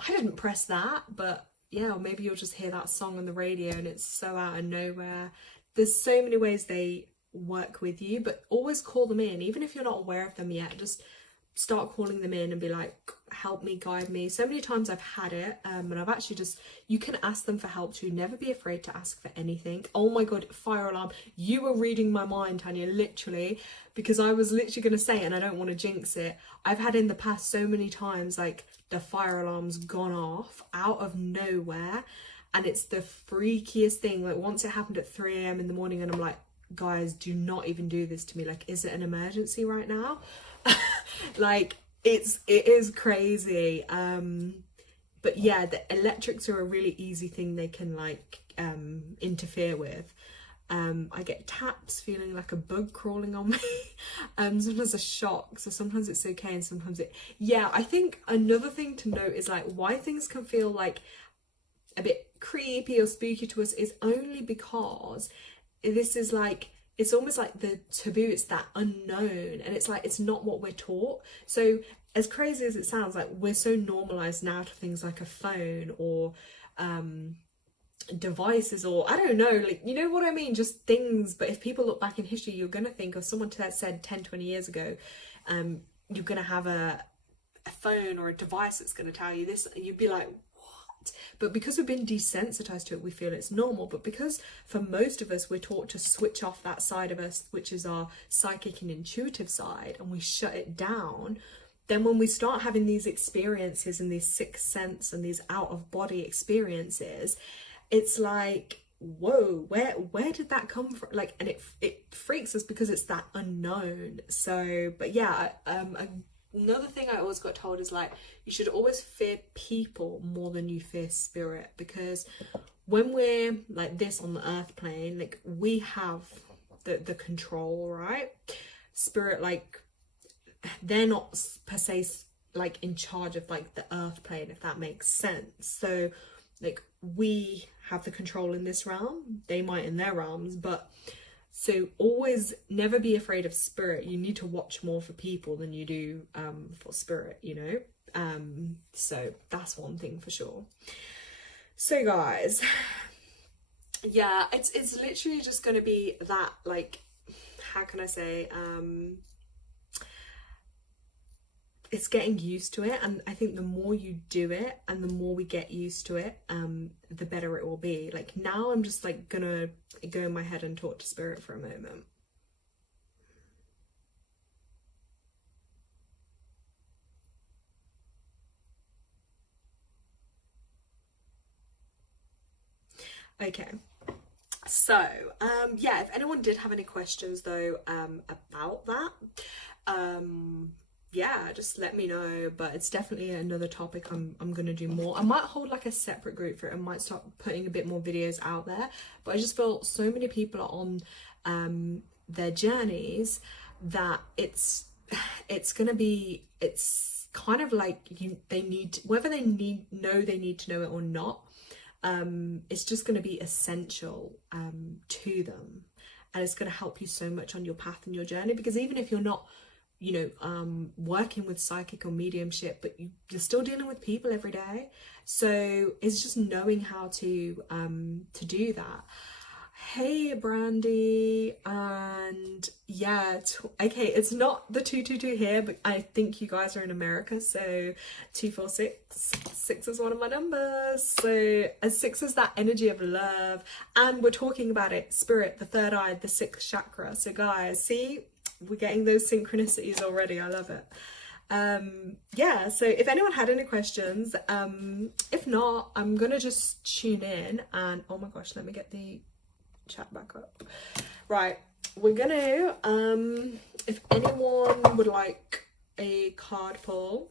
I didn't press that, but yeah, or maybe you'll just hear that song on the radio and it's so out of nowhere. There's so many ways they work with you, but always call them in, even if you're not aware of them yet. Just start calling them in and be like, help me, guide me. So many times I've had it, and I've actually just, you can ask them for help too. Never be afraid to ask for anything. Oh my god, fire alarm, you were reading my mind, Tanya, literally, because I was literally going to say it and I don't want to jinx it. I've had in the past so many times like the fire alarm's gone off out of nowhere, and it's the freakiest thing. Like once it happened at 3 a.m. in the morning and I'm like, guys, do not even do this to me. Like, is it an emergency right now? Like it is crazy. But yeah, the electrics are a really easy thing they can like interfere with. I get taps, feeling like a bug crawling on me. Sometimes a shock, so sometimes it's okay and sometimes yeah, I think another thing to note is like why things can feel like a bit creepy or spooky to us is only because this is like, it's almost like the taboo, it's that unknown, and it's like it's not what we're taught. So as crazy as it sounds, like we're so normalized now to things like a phone or devices, or I don't know, like, you know what I mean, just things. But if people look back in history, you're gonna think of someone that said 10-20 years ago, you're gonna have a phone or a device that's gonna tell you this, and you'd be like, what? But because we've been desensitized to it, we feel it's normal. But because for most of us, we're taught to switch off that side of us, which is our psychic and intuitive side, and we shut it down, then when we start having these experiences and these sixth sense and these out of body experiences, it's like, whoa, where did that come from? Like, and it freaks us because it's that unknown. So, but yeah, another thing I always got told is like, you should always fear people more than you fear spirit, because when we're like this on the earth plane, like, we have the control, right? Spirit, like, they're not per se like in charge of like the earth plane, if that makes sense. So like, we have the control in this realm, they might in their realms. But so always never be afraid of spirit. You need to watch more for people than you do for spirit, you know. So that's one thing for sure. So guys, yeah, it's literally just going to be that, like, how can I say, it's getting used to it. And I think the more you do it and the more we get used to it, the better it will be. Like, now I'm just like gonna go in my head and talk to spirit for a moment. Okay, so yeah, if anyone did have any questions though about that, yeah, just let me know. But it's definitely another topic I'm gonna do more. I might hold like a separate group for it. I might start putting a bit more videos out there, but I just feel so many people are on their journeys that it's gonna be, it's kind of like they need, whether they need to know it or not, it's just going to be essential to them, and it's going to help you so much on your path and your journey. Because even if you're not, you know, working with psychic or mediumship, but you're still dealing with people every day, so it's just knowing how to do that. Hey Brandy, and yeah, okay, it's not the 222 here, but I think you guys are in America, so 246 is one of my numbers. So a 6 is that energy of love, and we're talking about it, spirit, the third eye, the sixth chakra. So guys, see, we're getting those synchronicities already. I love it. Yeah, so if anyone had any questions, if not, I'm gonna just tune in. And oh my gosh, let me get the chat back up. Right, we're gonna if anyone would like a card pull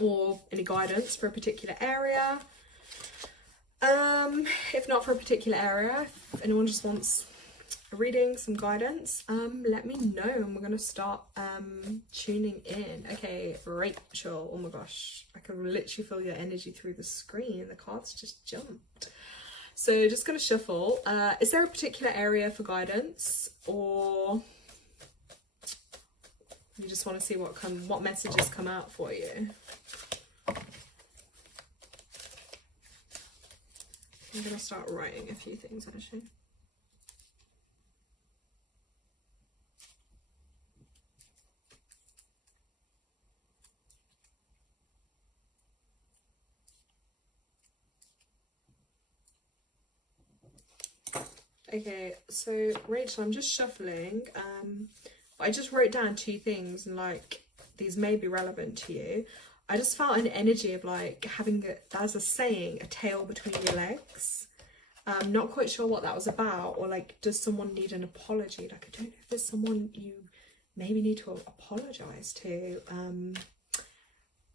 or any guidance for a particular area, if not for a particular area, if anyone just wants a reading, some guidance, let me know, and we're gonna start tuning in. Okay, Rachel, oh my gosh, I can literally feel your energy through the screen. The cards just jumped. So just going to shuffle. Is there a particular area for guidance, or you just want to see what messages come out for you? I'm going to start writing a few things actually. Okay, so Rachel, I'm just shuffling. I just wrote down 2 things, and like, these may be relevant to you. I just felt an energy of like having there's a saying, a tail between your legs. I'm not quite sure what that was about, or like, does someone need an apology? Like, I don't know if there's someone you maybe need to apologize to,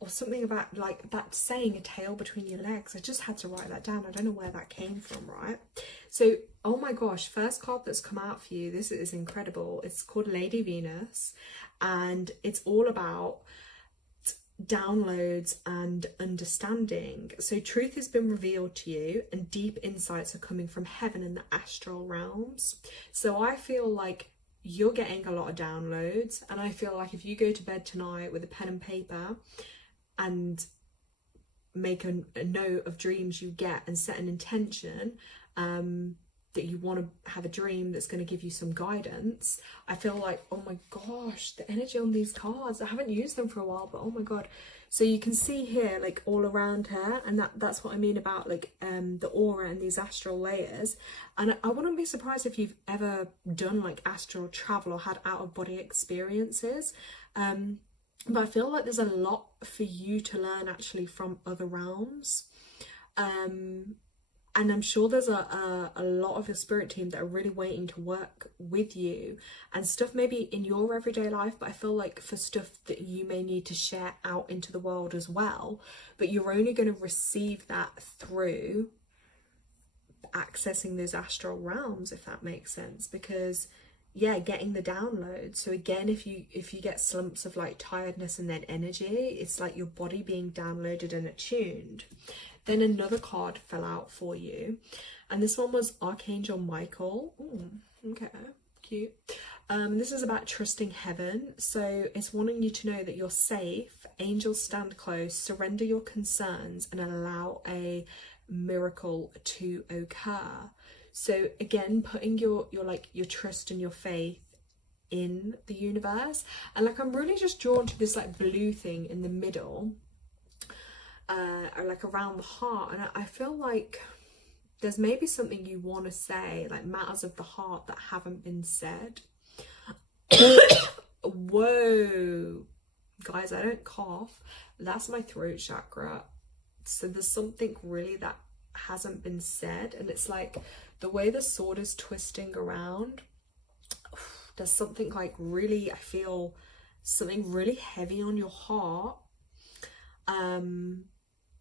or something about like that saying, a tail between your legs. I just had to write that down. I don't know where that came from, right? So, oh my gosh, first card that's come out for you, this is incredible. It's called Lady Venus, and it's all about downloads and understanding. So truth has been revealed to you, and deep insights are coming from heaven and the astral realms. So I feel like you're getting a lot of downloads, and I feel like if you go to bed tonight with a pen and paper and make a note of dreams you get and set an intention that you want to have a dream that's going to give you some guidance. I feel like, oh my gosh, the energy on these cards, I haven't used them for a while, but oh my god. So you can see here, like all around her, and that's what I mean about like the aura and these astral layers. And I wouldn't be surprised if you've ever done like astral travel or had out of body experiences. But I feel like there's a lot for you to learn actually from other realms. And I'm sure there's a lot of your spirit team that are really waiting to work with you and stuff maybe in your everyday life, but I feel like for stuff that you may need to share out into the world as well, but you're only going to receive that through accessing those astral realms, if that makes sense. Because yeah, getting the download. So again, if you get slumps of like tiredness and then energy, it's like your body being downloaded and attuned. Then another card fell out for you, and this one was Archangel Michael. Ooh, okay, cute. This is about trusting heaven. So it's wanting you to know that you're safe, angels stand close, surrender your concerns and allow a miracle to occur. So again, putting your trust and your faith in the universe. And like, I'm really just drawn to this like blue thing in the middle, or like around the heart. And I feel like there's maybe something you want to say, like matters of the heart that haven't been said. Whoa, guys, I don't cough. That's my throat chakra. So there's something really that hasn't been said, and it's like the way the sword is twisting around, there's something like really, I feel something really heavy on your heart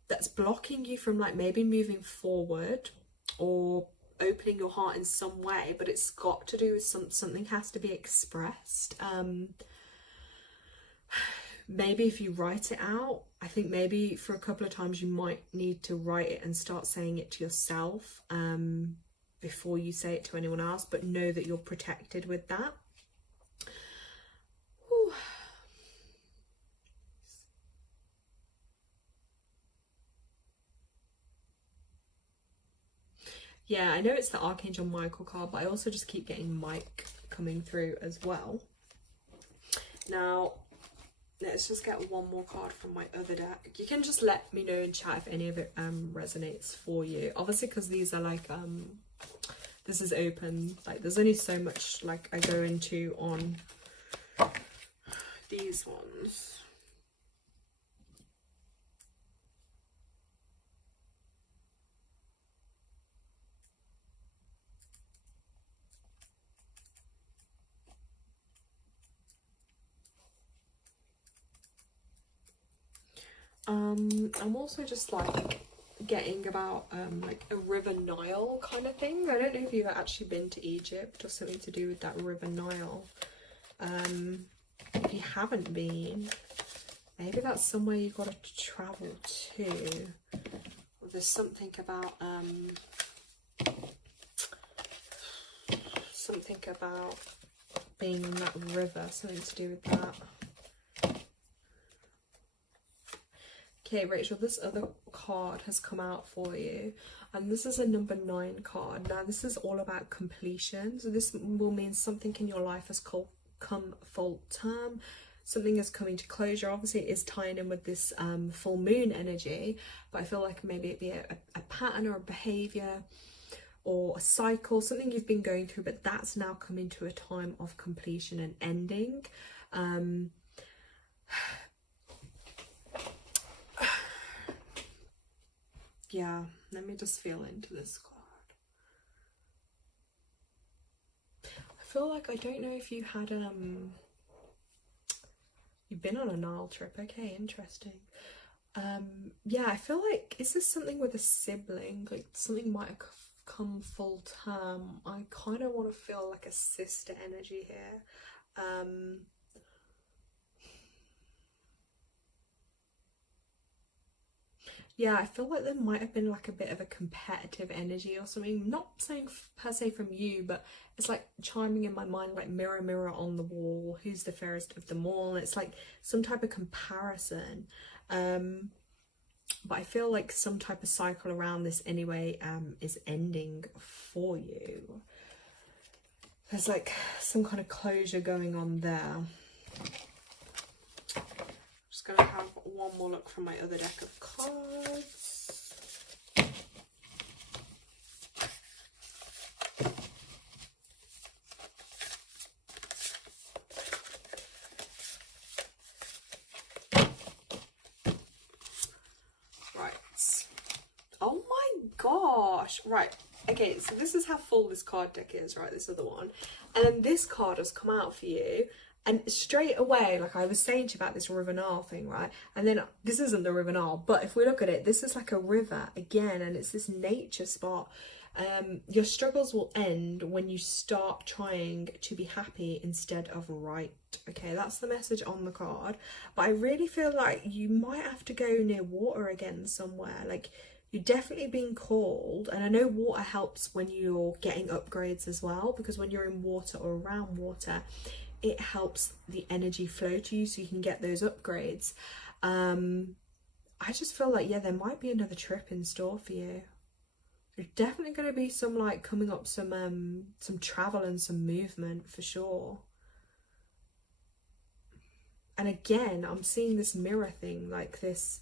that's blocking you from like maybe moving forward or opening your heart in some way, but it's got to do with something has to be expressed. Maybe if you write it out, I think maybe for a couple of times you might need to write it and start saying it to yourself before you say it to anyone else, but know that you're protected with that. Whew. Yeah, I know it's the Archangel Michael card, but I also just keep getting Mike coming through as well. Now, let's just get one more card from my other deck. You can just let me know in chat if any of it resonates for you. Obviously, because these are like, this is open. Like, there's only so much like I go into on these ones. I'm also just like getting about like a River Nile kind of thing. I don't know if you've actually been to Egypt or something to do with that River Nile. If you haven't been, maybe that's somewhere you've got to travel to. There's something about being in that river, something to do with that. Okay, Rachel, this other card has come out for you, and this is a number 9 card. Now, this is all about completion. So this will mean something in your life has come full term. Something is coming to closure. Obviously, it is tying in with this full moon energy, but I feel like maybe it'd be a pattern or a behavior or a cycle, something you've been going through, but that's now coming to a time of completion and ending. Yeah, let me just feel into this card. I feel like, I don't know if you had you've been on a Nile trip. Okay, interesting. Yeah, I feel like, is this something with a sibling? Like something might have come full term. I kind of want to feel like a sister energy here. Yeah, I feel like there might have been like a bit of a competitive energy or something. Not saying per se from you, but it's like chiming in my mind like mirror, mirror on the wall, who's the fairest of them all? And it's like some type of comparison. but I feel like some type of cycle around this anyway is ending for you. There's like some kind of closure going on there. I'm just going to have one more look from my other deck of cards. Oh my gosh. Right. Okay, so this is how full this card deck is, right? This other one. And then this card has come out for you. And straight away, like I was saying to you about this River Nile thing, right? And then this isn't the River Nile, but if we look at it, this is like a river again, and it's this nature spot. Your struggles will end when you start trying to be happy instead of right. Okay, that's the message on the card. But I really feel like you might have to go near water again somewhere. Like, you're definitely being called, and I know water helps when you're getting upgrades as well, because when you're in water or around water, it helps the energy flow to you so you can get those upgrades. I just feel like, yeah, there might be another trip in store for you. There's definitely going to be some like coming up some travel and some movement for sure. And again, I'm seeing this mirror thing, like this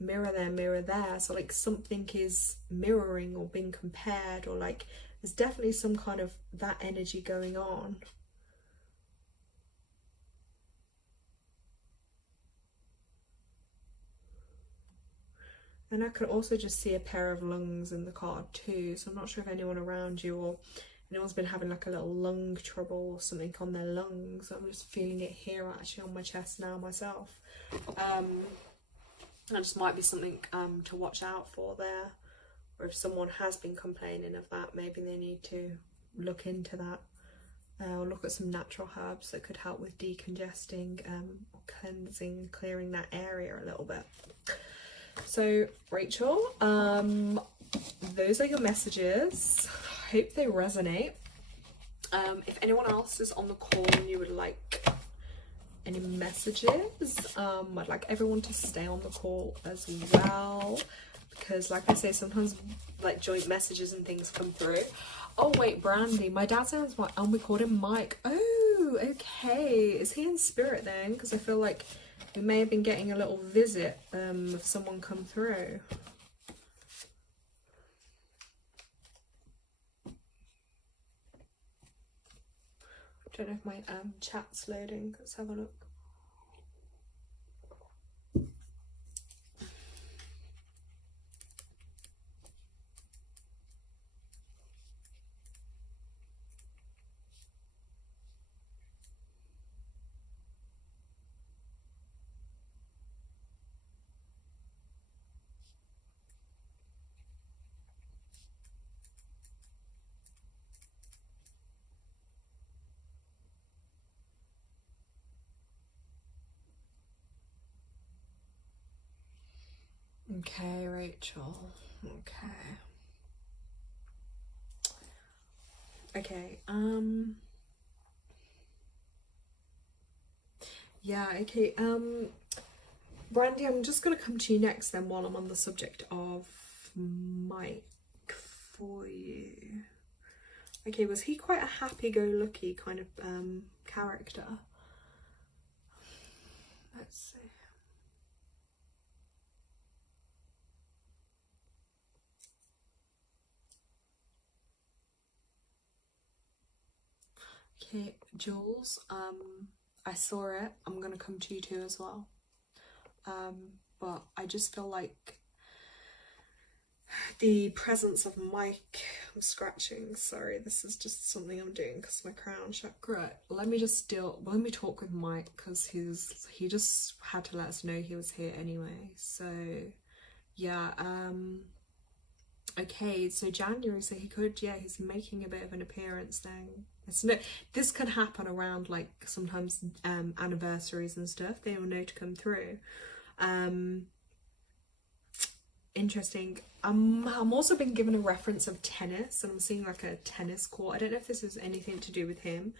mirror there, so like something is mirroring or being compared, or like there's definitely some kind of that energy going on. And I could also just see a pair of lungs in the card too, so I'm not sure if anyone around you or anyone's been having like a little lung trouble or something on their lungs. I'm just feeling it here actually on my chest now myself. That just might be something to watch out for there, or if someone has been complaining of that, maybe they need to look into that, or look at some natural herbs that could help with decongesting, or cleansing, clearing that area a little bit. So Rachel, those are your messages. I hope they resonate. If anyone else is on the call and you would like any messages, I'd like everyone to stay on the call as well, because like I say, sometimes like joint messages and things come through. Oh wait, Brandy, my dad sounds like, and we called him Mike. Oh, okay, is he in spirit then? Because I feel like we may have been getting a little visit of someone come through. I don't know if my chat's loading. Let's have a look. Okay, Rachel. Okay. Yeah, okay. Brandy, I'm just gonna come to you next then while I'm on the subject of Mike for you. Okay, was he quite a happy-go-lucky kind of character? Let's see. Okay, Jules, I saw it. I'm gonna come to you too as well. But I just feel like the presence of Mike, I'm scratching, sorry, this is just something I'm doing because my crown chakra. Let me talk with Mike, because he just had to let us know he was here anyway. So yeah, okay, so January, so he's making a bit of an appearance then. This can happen around like sometimes anniversaries and stuff. They will know to come through. Interesting. I'm also been given a reference of tennis, and I'm seeing like a tennis court. I don't know if this has anything to do with him.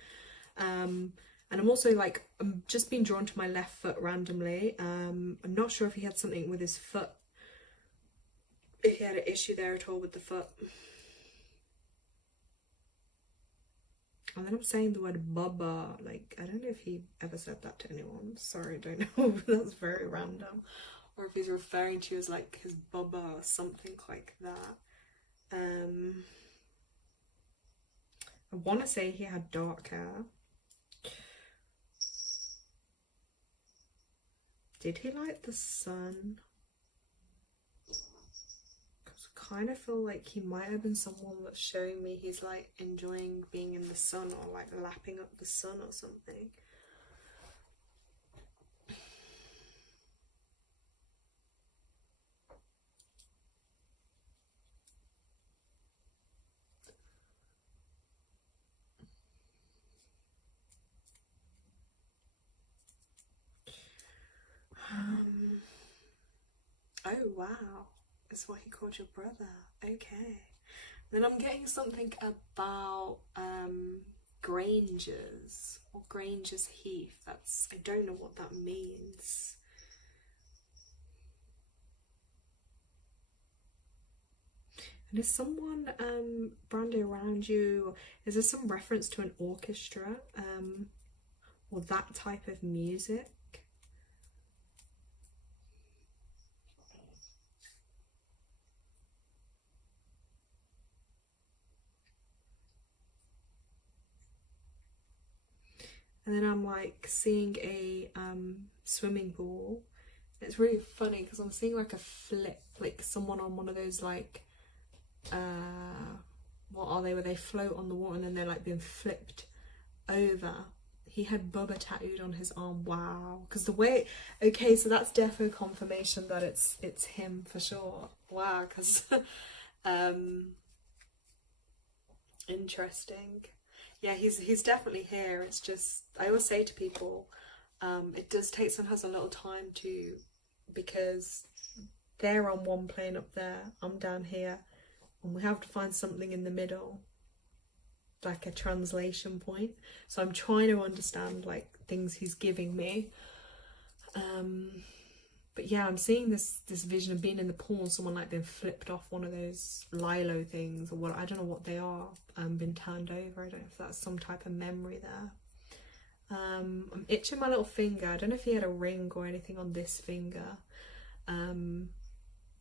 And I'm also like, I'm just being drawn to my left foot randomly. I'm not sure if he had something with his foot if he had an issue there at all with the foot. And then I'm saying the word Baba, like, I don't know if he ever said that to anyone. Sorry, I don't know. That's very random. Or if he's referring to you as like his Baba or something like that. I want to say he had dark hair. Did he like the sun? Because I kind of feel like he might have been someone that's showing me he's like enjoying being in the sun, or like lapping up the sun or something. Oh wow, that's what he called your brother. Okay. Then I'm getting something about Grangers or Grangers Heath. I don't know what that means. And is someone Brandy around you? Is there some reference to an orchestra or that type of music? And then I'm like seeing a swimming pool. It's really funny because I'm seeing like a flip, like someone on one of those like what are they, where they float on the water and then they're like being flipped over. He had Bubba tattooed on his arm. Wow. Because the way, okay, so that's defo confirmation that it's him for sure. Wow. Because interesting. Yeah, he's definitely here. It's just, I always say to people, it does take sometimes a little time to, because they're on one plane up there, I'm down here, and we have to find something in the middle, like a translation point. So I'm trying to understand like things he's giving me. But yeah, I'm seeing this vision of being in the pool and someone like being flipped off one of those lilo things, or what, I don't know what they are, been turned over. I don't know if that's some type of memory there. I'm itching my little finger. I don't know if he had a ring or anything on this finger, or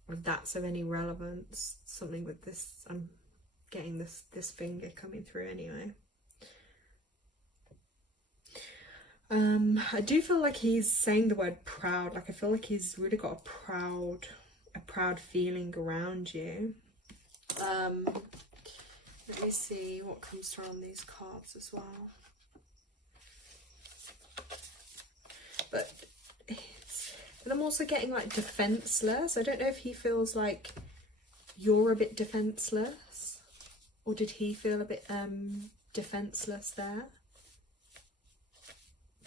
if that's of any relevance. Something with this, I'm getting this finger coming through anyway. I do feel like he's saying the word proud. Like I feel like he's really got a proud feeling around you. Let me see what comes through on these cards as well. But I'm also getting like defenseless. I don't know if he feels like you're a bit defenseless, or did he feel a bit defenseless there?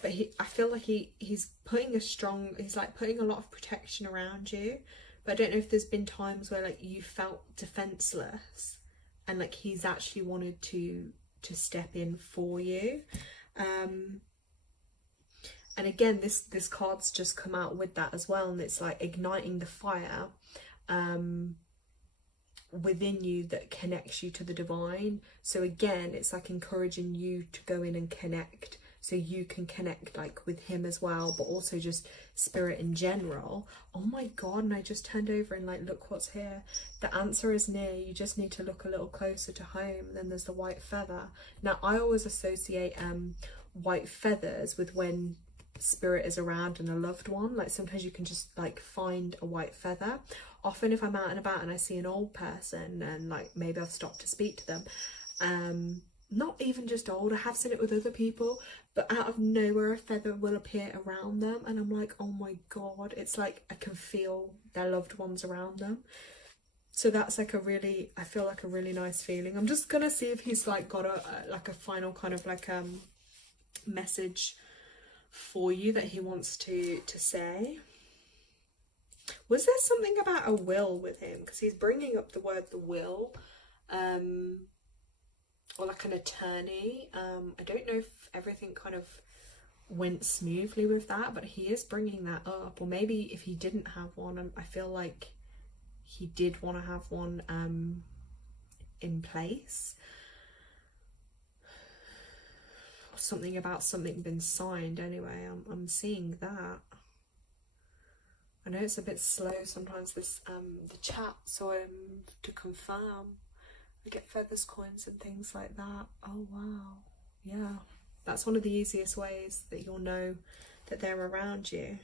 But I feel like he's putting he's like putting a lot of protection around you. But I don't know if there's been times where like you felt defenseless and like he's actually wanted to step in for you. And again, this card's just come out with that as well, and it's like igniting the fire within you that connects you to the divine. So again, it's like encouraging you to go in and connect, so you can connect like with him as well, but also just spirit in general. Oh my god, and I just turned over and like, look what's here. The answer is near. You just need to look a little closer to home. And then there's the white feather. Now I always associate white feathers with when spirit is around and a loved one. Like sometimes you can just like find a white feather. Often if I'm out and about and I see an old person and like maybe I've stopped to speak to them, not even just old, I have seen it with other people, but out of nowhere a feather will appear around them and I'm like, oh my god, it's like I can feel their loved ones around them. So that's like I feel like a really nice feeling. I'm just gonna see if he's like got a final kind of like message for you that he wants to say. Was there something about a will with him? Because he's bringing up the word the will, or like an attorney. I don't know if everything kind of went smoothly with that, but he is bringing that up. Or maybe if he didn't have one, I feel like he did want to have one in place. Something about something been signed anyway. I'm seeing that. I know it's a bit slow sometimes, this the chat, so to confirm I get feathers, coins and things like that. Oh wow, yeah, that's one of the easiest ways that you'll know that they're around you.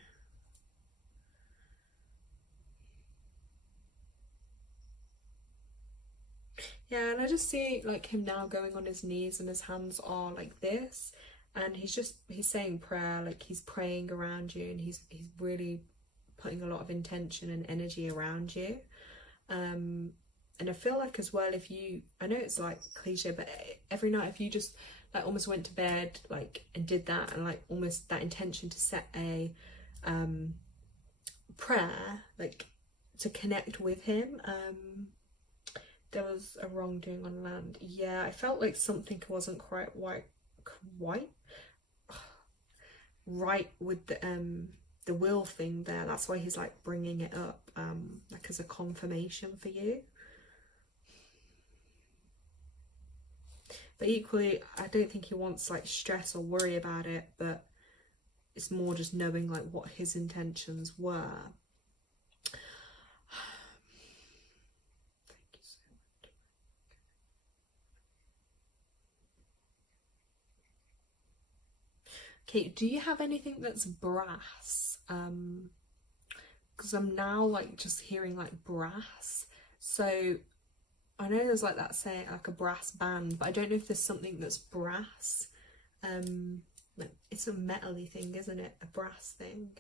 Yeah, and I just see like him now going on his knees and his hands are like this, and he's saying prayer, like he's praying around you, and he's really putting a lot of intention and energy around you. And I feel like as well, if you, I know it's like cliche, but every night if you just like almost went to bed like and did that, and like almost that intention to set a prayer, like to connect with him. There was a wrongdoing on land. Yeah, I felt like something wasn't quite right with the will thing there. That's why he's like bringing it up, like as a confirmation for you. But equally, I don't think he wants like stress or worry about it, but it's more just knowing like what his intentions were. Okay, do you have anything that's brass? Because I'm now like just hearing like brass. So I know there's like that saying, like a brass band, but I don't know if there's something that's brass. Like it's a metal-y thing, isn't it? A brass thing.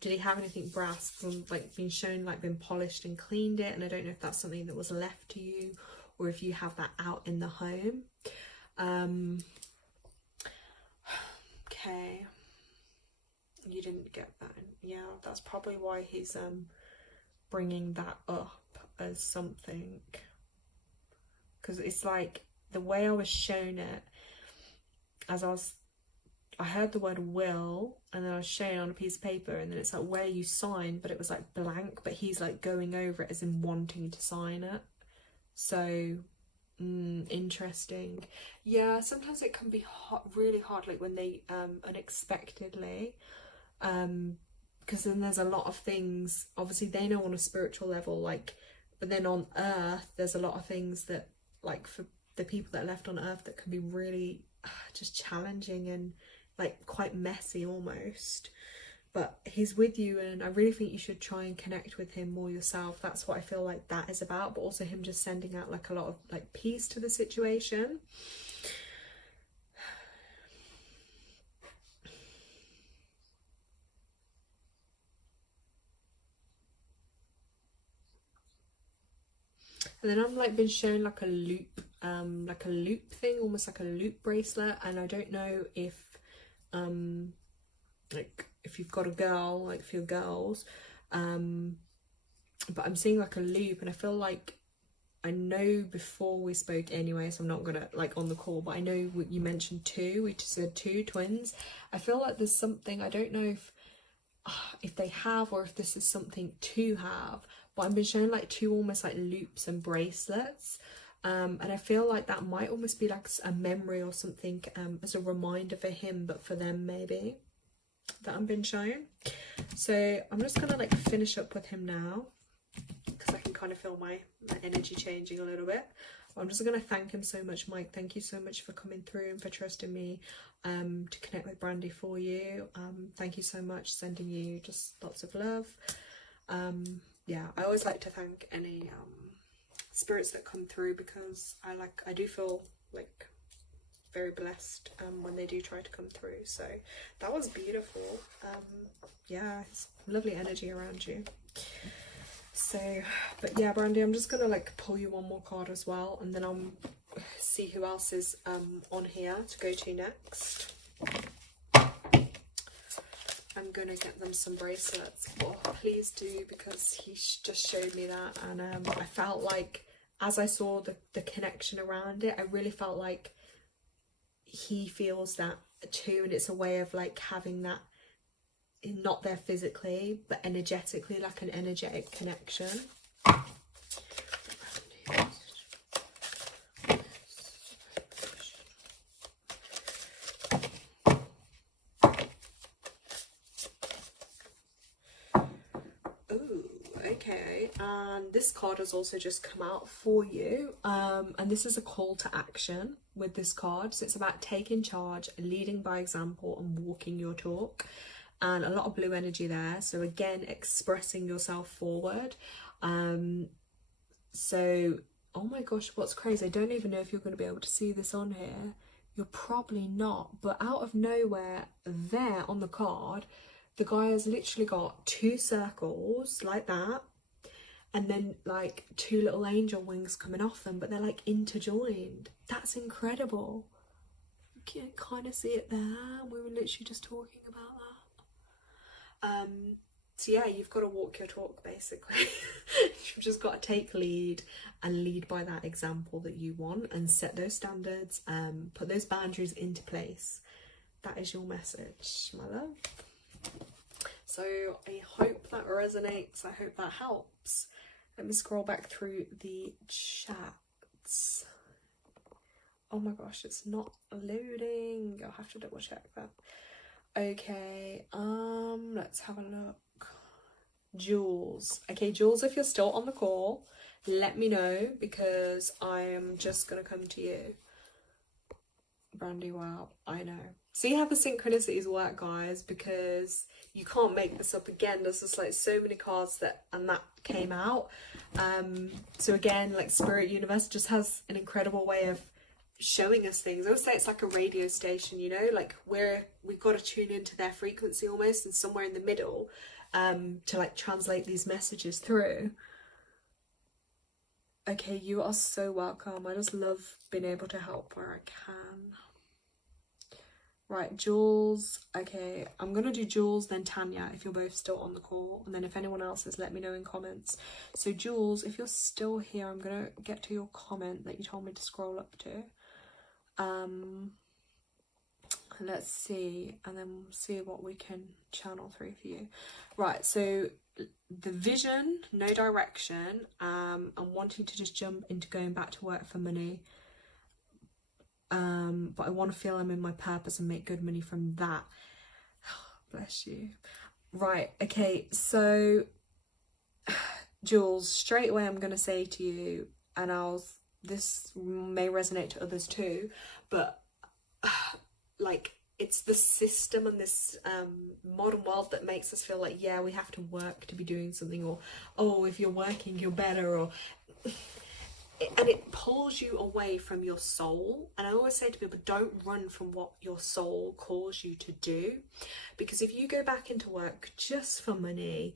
Did he have anything brass from like being shown, like been polished and cleaned it? And I don't know if that's something that was left to you, or if you have that out in the home. Okay, you didn't get that. Yeah, that's probably why he's bringing that up as something, because it's like the way I was shown it, as I heard the word will, and then I was shown on a piece of paper, and then it's like where you sign, but it was like blank, but he's like going over it as in wanting to sign it. So interesting. Yeah, sometimes it can be really hard, like when they unexpectedly, because then there's a lot of things, obviously they know on a spiritual level, like, but then on earth there's a lot of things that, like, for the people that are left on earth, that can be really just challenging and like quite messy almost. But he's with you, and I really think you should try and connect with him more yourself. That's what I feel like that is about, but also him just sending out like a lot of like peace to the situation. And then I'm like been shown like a loop thing, almost like a loop bracelet, and I don't know if like if you've got a girl, like for your girls, but I'm seeing like a loop, and I feel like, I know before we spoke anyway, so I'm not gonna like on the call, but I know you mentioned two, we just said two twins. I feel like there's something, I don't know if they have, or if this is something to have, but I've been shown like two almost like loops and bracelets, and I feel like that might almost be like a memory or something, as a reminder for him, but for them maybe, that I've been shown. So I'm just gonna like finish up with him now, because I can kind of feel my energy changing a little bit. I'm just going to thank him so much. Mike, thank you so much for coming through and for trusting me to connect with Brandy for you. Thank you so much, sending you just lots of love. Yeah, I always like to thank any spirits that come through, because I do feel like very blessed when they do try to come through. So that was beautiful. Yeah, it's lovely energy around you. So, but yeah, Brandy, I'm just gonna like pull you one more card as well, and then I'll see who else is on here to go to next. I'm gonna get them some bracelets. Oh, please do, because he just showed me that, and I felt like, as I saw the connection around it, I really felt like he feels that too, and it's a way of like having that not there physically, but energetically, like an energetic connection. Okay, and this card has also just come out for you, and this is a call to action with this card. So it's about taking charge, leading by example, and walking your talk, and a lot of blue energy there. So again, expressing yourself forward. So oh my gosh, what's crazy, I don't even know if you're going to be able to see this on here. You're probably not, but out of nowhere there on the card, the guy has literally got 2 circles like that, and then like 2 little angel wings coming off them, but they're like interjoined. That's incredible. You can kind of see it there. We were literally just talking about that. So yeah, you've got to walk your talk basically. You've just got to take lead and lead by that example that you want, and set those standards, put those boundaries into place. That is your message, my love. So I hope that resonates. I hope that helps. Let me scroll back through the chats. Oh my gosh, it's not loading. I'll have to double check that. Okay, let's have a look. Jules. Okay, Jules, if you're still on the call, let me know, because I am just gonna come to you. Brandy, wow, I know. See how the synchronicities work, guys, because you can't make this up. Again, there's just like so many cards that came out. So again, like Spirit Universe just has an incredible way of showing us things. I would say it's like a radio station, you know, like we've got to tune into their frequency almost, and somewhere in the middle to like translate these messages through. Okay, you are so welcome. I just love being able to help where I can. Right, Jules. Okay, I'm gonna do Jules, then Tanya, if you're both still on the call, and then if anyone else is, let me know in comments. So Jules, if you're still here, I'm gonna get to your comment that you told me to scroll up to. Let's see, and then we'll see what we can channel through for you. Right, so the vision, no direction, and wanting to just jump into going back to work for money. But I want to feel I'm in my purpose and make good money from that. Bless you. Right, okay, so Jules, straight away I'm going to say to you, and this may resonate to others too, but like it's the system and this modern world that makes us feel like, yeah, we have to work to be doing something, or oh, if you're working you're better, or and it pulls you away from your soul. And I always say to people, don't run from what your soul calls you to do, because if you go back into work just for money,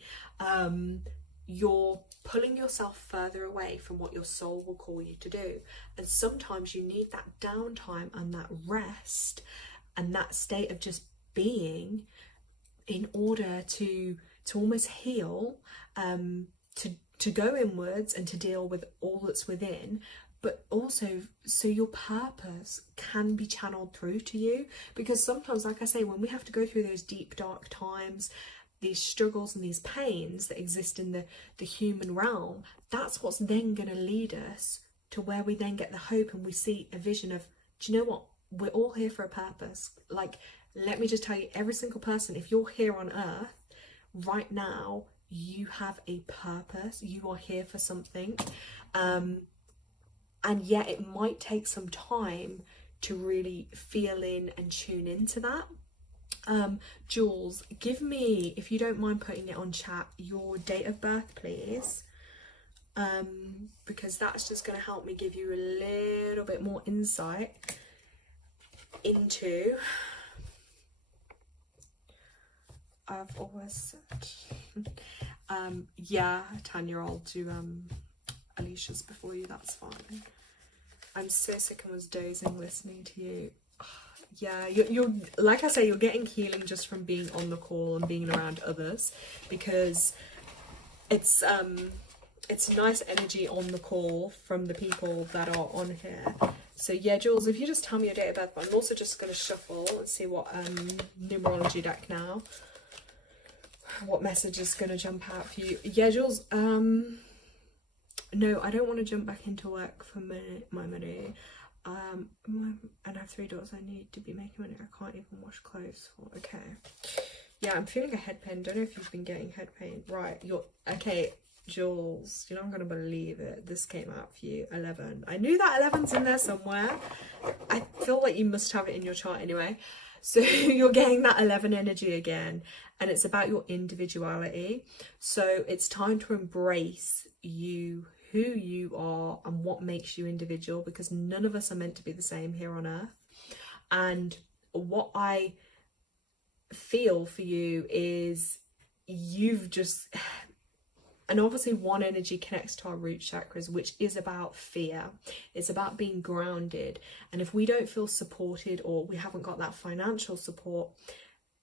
you're pulling yourself further away from what your soul will call you to do. And sometimes you need that downtime and that rest and that state of just being in order to almost heal, to go inwards and to deal with all that's within, but also so your purpose can be channeled through to you. Because sometimes, like I say, when we have to go through those deep dark times, these struggles and these pains that exist in the human realm, that's what's then going to lead us to where we then get the hope and we see a vision of, do you know what, we're all here for a purpose. Like, let me just tell you, every single person, if you're here on earth right now, you have a purpose. You are here for something, and yet it might take some time to really feel in and tune into that. Jules, give me, if you don't mind putting it on chat, your date of birth, please, because that's just going to help me give you a little bit more insight into, I've always said, yeah, Tanya, I'll do Alicia's before you, that's fine. I'm so sick and was dozing listening to you. Yeah, you're like I say, you're getting healing just from being on the call and being around others, because it's nice energy on the call from the people that are on here. So yeah, Jules, if you just tell me your date of birth, but I'm also just going to shuffle and see what numerology deck now. what message is going to jump out for you? Yeah, Jules, no, I don't want to jump back into work for my money. And I have 3 daughters. I need to be making money. I can't even wash clothes for. Okay. Yeah, I'm feeling a head pain. Don't know if you've been getting head pain. Right, you're okay, Jules. You're not gonna believe it. This came out for you. 11. I knew that 11's in there somewhere. I feel like you must have it in your chart anyway. So you're getting that 11 energy again, and it's about your individuality. So it's time to embrace you, who you are, and what makes you individual, because none of us are meant to be the same here on earth. And what I feel for you is you've just, and obviously one energy connects to our root chakras, which is about fear. It's about being grounded, and if we don't feel supported, or we haven't got that financial support,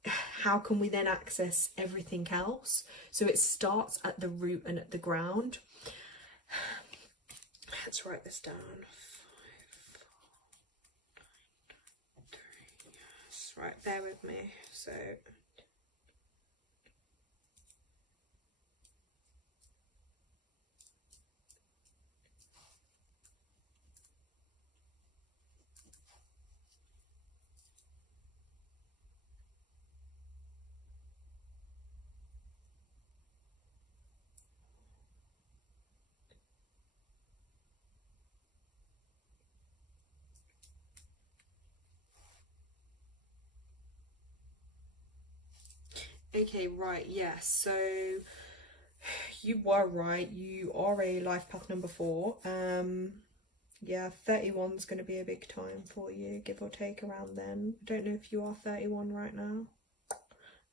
how can we then access everything else? So it starts at the root and at the ground. Let's write this down. 5, 4, 9, 3, yes. Right, bear with me. So okay, right, yes, so you were right, you are a life path number 4. Yeah, 31 is going to be a big time for you, give or take around then. I don't know if you are 31 right now.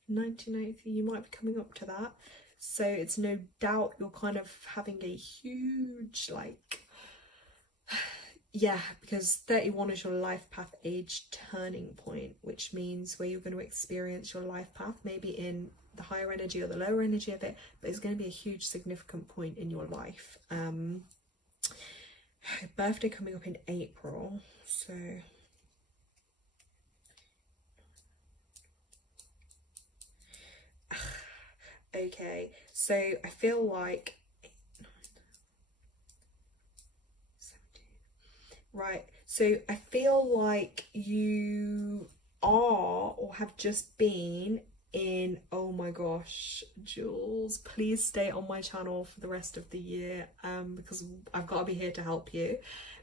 1983, you might be coming up to that. So it's no doubt you're kind of having a huge, like, yeah, because 31 is your life path age turning point, which means where you're going to experience your life path, maybe in the higher energy or the lower energy of it, but it's going to be a huge significant point in your life. Birthday coming up in April, so okay, so I feel like 17. Right, so I feel like you are or have just been in, oh my gosh, Jules, please stay on my channel for the rest of the year, because I've got to be here to help you,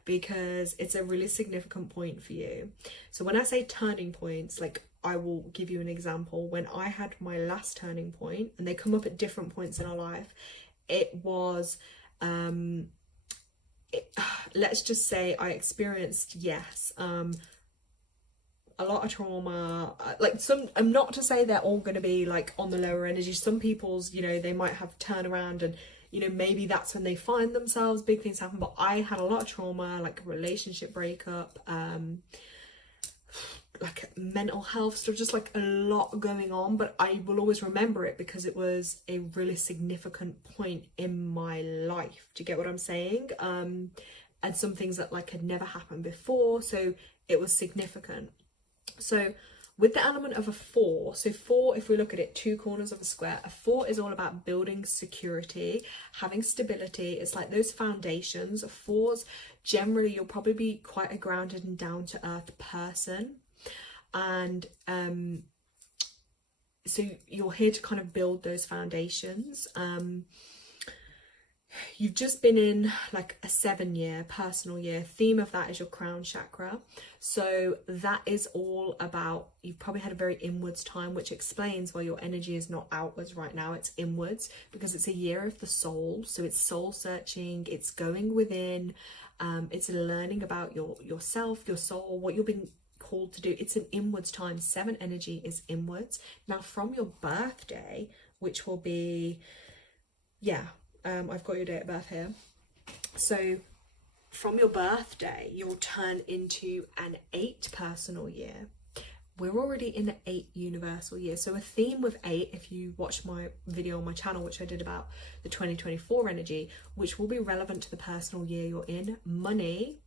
because it's a really significant point for you. So when I say turning points, like, I will give you an example. When I had my last turning point, and they come up at different points in our life, it was let's just say I experienced, yes, a lot of trauma, like some, I'm not to say they're all going to be like on the lower energy. Some people's, you know, they might have turn around, and you know, maybe that's when they find themselves, big things happen. But I had a lot of trauma, like a relationship breakup, like mental health stuff, just like a lot going on. But I will always remember it because it was a really significant point in my life. Do you get what I'm saying? And some things that like had never happened before, so it was significant. So with the element of a 4, so 4, if we look at it, 2 corners of a square, a 4 is all about building security, having stability. It's like those foundations. 4s, generally, you'll probably be quite a grounded and down to earth person. And so you're here to kind of build those foundations. You've just been in like a 7-year personal year. Theme of that is your crown chakra. So that is all about, you've probably had a very inwards time, which explains why your energy is not outwards right now, it's inwards, because it's a year of the soul. So it's soul searching, it's going within, it's learning about yourself, your soul, what you're being called to do. It's an inwards time. 7 energy is inwards. Now from your birthday, which will be, yeah, I've got your date of birth here. So from your birthday, you'll turn into an 8 personal year. We're already in an 8 universal year. So a theme with 8, if you watch my video on my channel, which I did about the 2024 energy, which will be relevant to the personal year you're in, money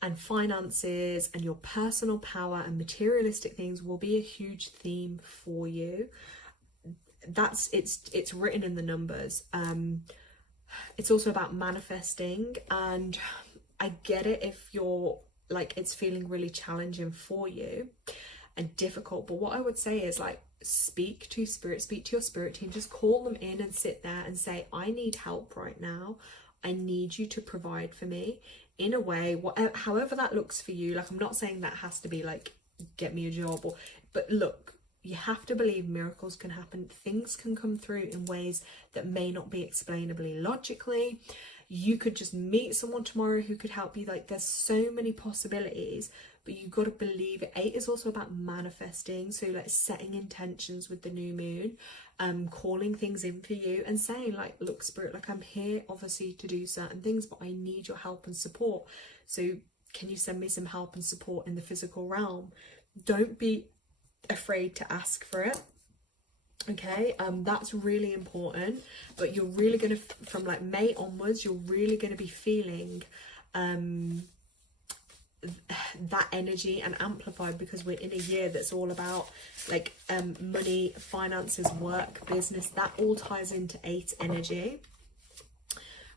and finances and your personal power and materialistic things will be a huge theme for you. it's written in the numbers. It's also about manifesting, and I get it if you're like, it's feeling really challenging for you and difficult, but what I would say is like, speak to spirit, speak to your spirit team, just call them in and sit there and say, I need help right now. I need you to provide for me in a way, whatever, however that looks for you. Like, I'm not saying that has to be like, get me a job, or, but look, you have to believe miracles can happen. Things can come through in ways that may not be explainably logically. You could just meet someone tomorrow who could help you. Like, there's so many possibilities, but you got to believe it. 8 is also about manifesting, so like setting intentions with the new moon, calling things in for you and saying like, look, spirit, like, I'm here obviously to do certain things, but I need your help and support. So can you send me some help and support in the physical realm? Don't be afraid to ask for it. Okay, that's really important. But you're really going to, from like May onwards, you're really going to be feeling that energy and amplified, because we're in a year that's all about like money, finances, work, business. That all ties into 8 energy.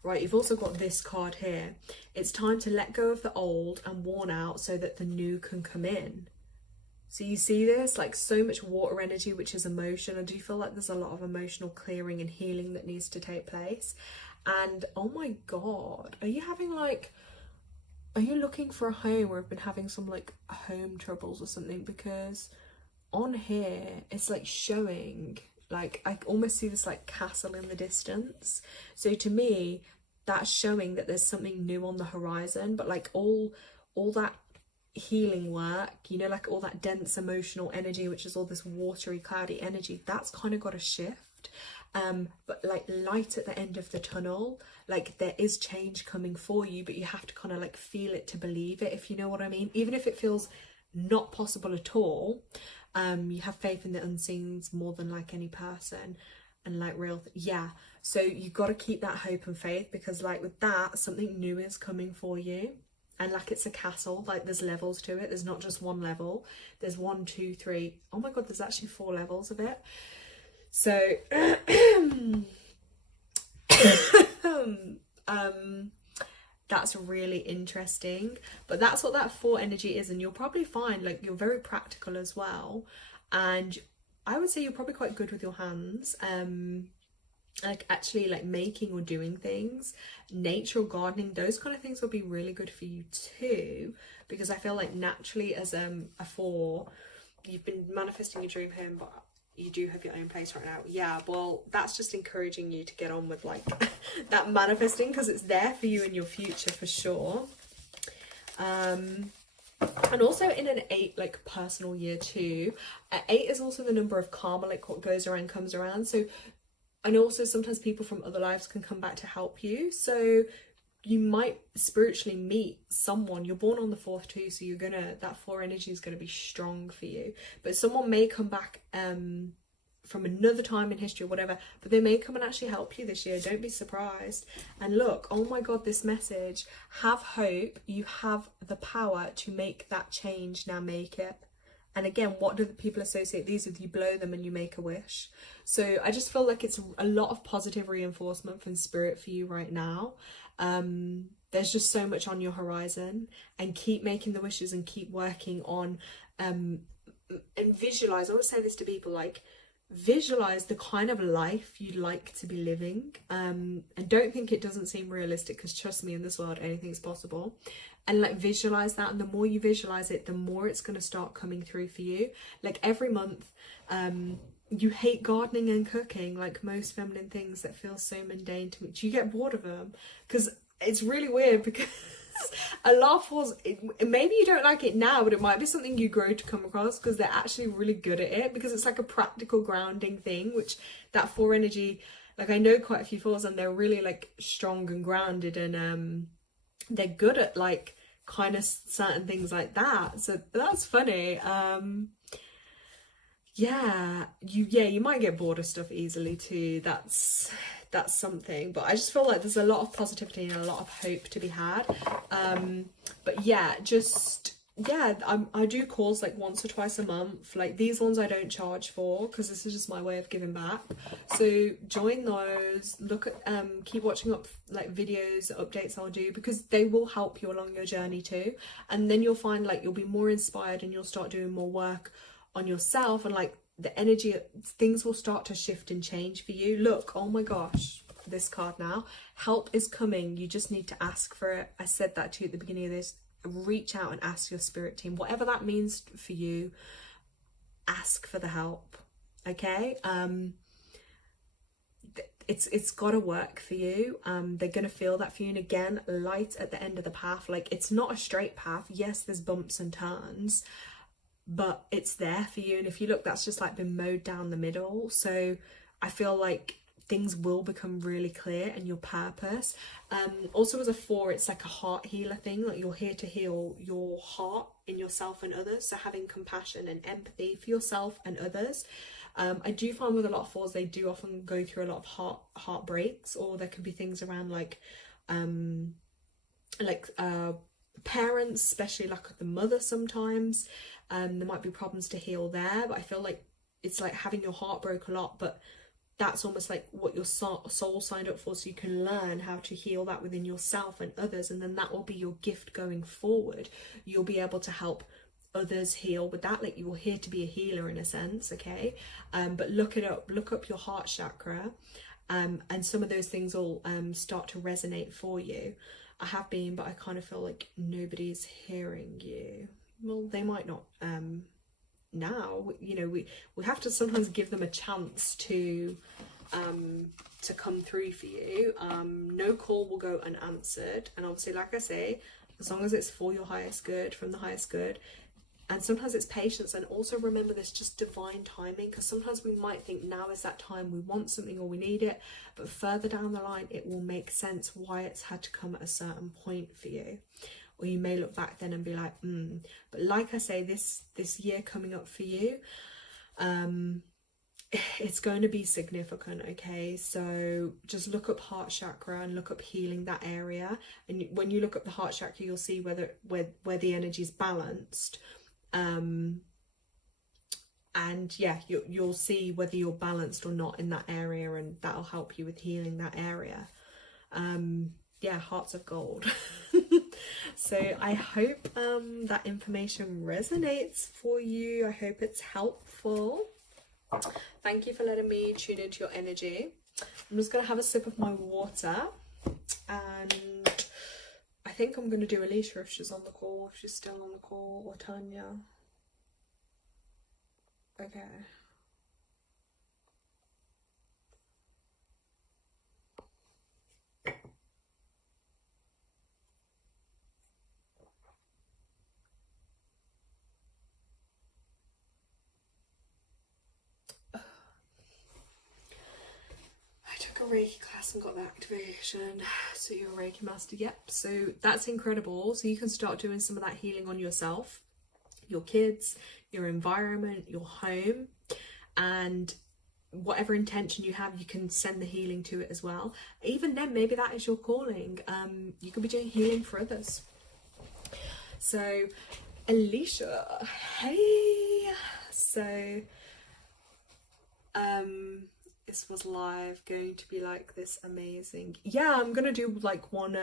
Right, you've also got this card here. It's time to let go of the old and worn out so that the new can come in. So you see this, like, so much water energy, which is emotion. I do feel like there's a lot of emotional clearing and healing that needs to take place. And oh my God, are you having like, are you looking for a home, or have been having some like home troubles or something? Because on here, it's like showing, like, I almost see this like castle in the distance. So to me, that's showing that there's something new on the horizon, but like all that healing work, you know, like all that dense emotional energy, which is all this watery, cloudy energy, that's kind of got to shift. But like light at the end of the tunnel, like there is change coming for you, but you have to kind of like feel it to believe it, if you know what I mean. Even if it feels not possible at all, you have faith in the unseens more than like any person, and like real yeah. So you've got to keep that hope and faith, because like with that, something new is coming for you. And like, it's a castle, like there's levels to it. There's not just one level. There's 1, 2, 3. Oh my God, there's actually 4 levels of it. So that's really interesting. But that's what that 4 energy is. And you'll probably find like you're very practical as well. And I would say you're probably quite good with your hands. Like actually like making or doing things, nature or gardening, those kind of things will be really good for you too, because I feel like naturally as a 4, you've been manifesting your dream home, but you do have your own place right now. Yeah, well, that's just encouraging you to get on with like that manifesting, because it's there for you in your future for sure. And also in an 8 like personal year too, 8 is also the number of karma, like what goes around comes around. So, and also sometimes people from other lives can come back to help you. So you might spiritually meet someone. You're born on the 4th too, so you're gonna, that 4 energy is gonna be strong for you. But someone may come back from another time in history or whatever, but they may come and actually help you this year. Don't be surprised. And look, oh my God, this message, have hope. You have the power to make that change. Now make it. And again, what do the people associate these with? You blow them and you make a wish. So I just feel like it's a lot of positive reinforcement from spirit for you right now. There's just so much on your horizon, and keep making the wishes and keep working on and visualize. I always say this to people, like, visualize the kind of life you'd like to be living, and don't think it doesn't seem realistic, because trust me, in this world anything's possible. And like visualize that, and the more you visualize it, the more it's going to start coming through for you. Like every month, you hate gardening and cooking, like most feminine things that feel so mundane to me. Do you get bored of them? Because it's really weird, because a lot of 4s, maybe you don't like it now, but it might be something you grow to come across, because they're actually really good at it, because it's like a practical grounding thing, which that 4 energy, like I know quite a few 4s and they're really like strong and grounded, and they're good at like kind of certain things like that. So that's funny. You might get bored of stuff easily too. That's something, but I just feel like there's a lot of positivity and a lot of hope to be had. But yeah, just yeah, I do calls like once or twice a month. Like these ones I don't charge for because this is just my way of giving back. So join those, look at keep watching up like videos, updates I'll do, because they will help you along your journey too. And then you'll find like you'll be more inspired and you'll start doing more work on yourself, and like the energy, things will start to shift and change for you. Look, oh my gosh, this card now, help is coming, you just need to ask for it. I said that to you at the beginning of this. Reach out and ask your spirit team, whatever that means for you, ask for the help. Okay, it's got to work for you. They're gonna feel that for you. And again, light at the end of the path. Like, it's not a straight path. Yes, there's bumps and turns, but it's there for you. And if you look, that's just like been mowed down the middle. So I feel like things will become really clear, and your purpose. Also as a 4, it's like a heart healer thing. Like, you're here to heal your heart in yourself and others. So having compassion and empathy for yourself and others. I do find with a lot of 4s, they do often go through a lot of heartbreaks, or there can be things around like parents, especially like the mother sometimes. There might be problems to heal there, but I feel like it's like having your heart broke a lot, but that's almost like what your soul signed up for, so you can learn how to heal that within yourself and others, and then that will be your gift going forward. You'll be able to help others heal with that. Like, you're here to be a healer in a sense, okay? But look up your heart chakra, and some of those things will start to resonate for you. I have been, but I kind of feel like nobody's hearing you. Well, they might not now, you know, we have to sometimes give them a chance to come through for you. No call will go unanswered, and obviously, like I say, as long as it's for your highest good, from the highest good. And sometimes it's patience, and also remember this, just divine timing, because sometimes we might think now is that time, we want something or we need it, but further down the line it will make sense why it's had to come at a certain point for you. Or you may look back then and be like, But like I say, this year coming up for you, it's going to be significant, okay? So just look up heart chakra and look up healing that area. And when you look up the heart chakra, you'll see where the energy is balanced. And yeah, you'll see whether you're balanced or not in that area, and that'll help you with healing that area. Yeah, hearts of gold. So I hope that information resonates for you. I hope it's helpful. Thank you for letting me tune into your energy. I'm just going to have a sip of my water, and I think I'm going to do Alicia if she's on the call, if she's still on the call, or Tanya. Okay. A Reiki class and got the activation, so you're a Reiki master. Yep, so that's incredible. So you can start doing some of that healing on yourself, your kids, your environment, your home, and whatever intention you have, you can send the healing to it as well. Even then, maybe that is your calling. You could be doing healing for others. So Alicia, hey, so this was live, going to be like this amazing. Yeah, I'm gonna do like one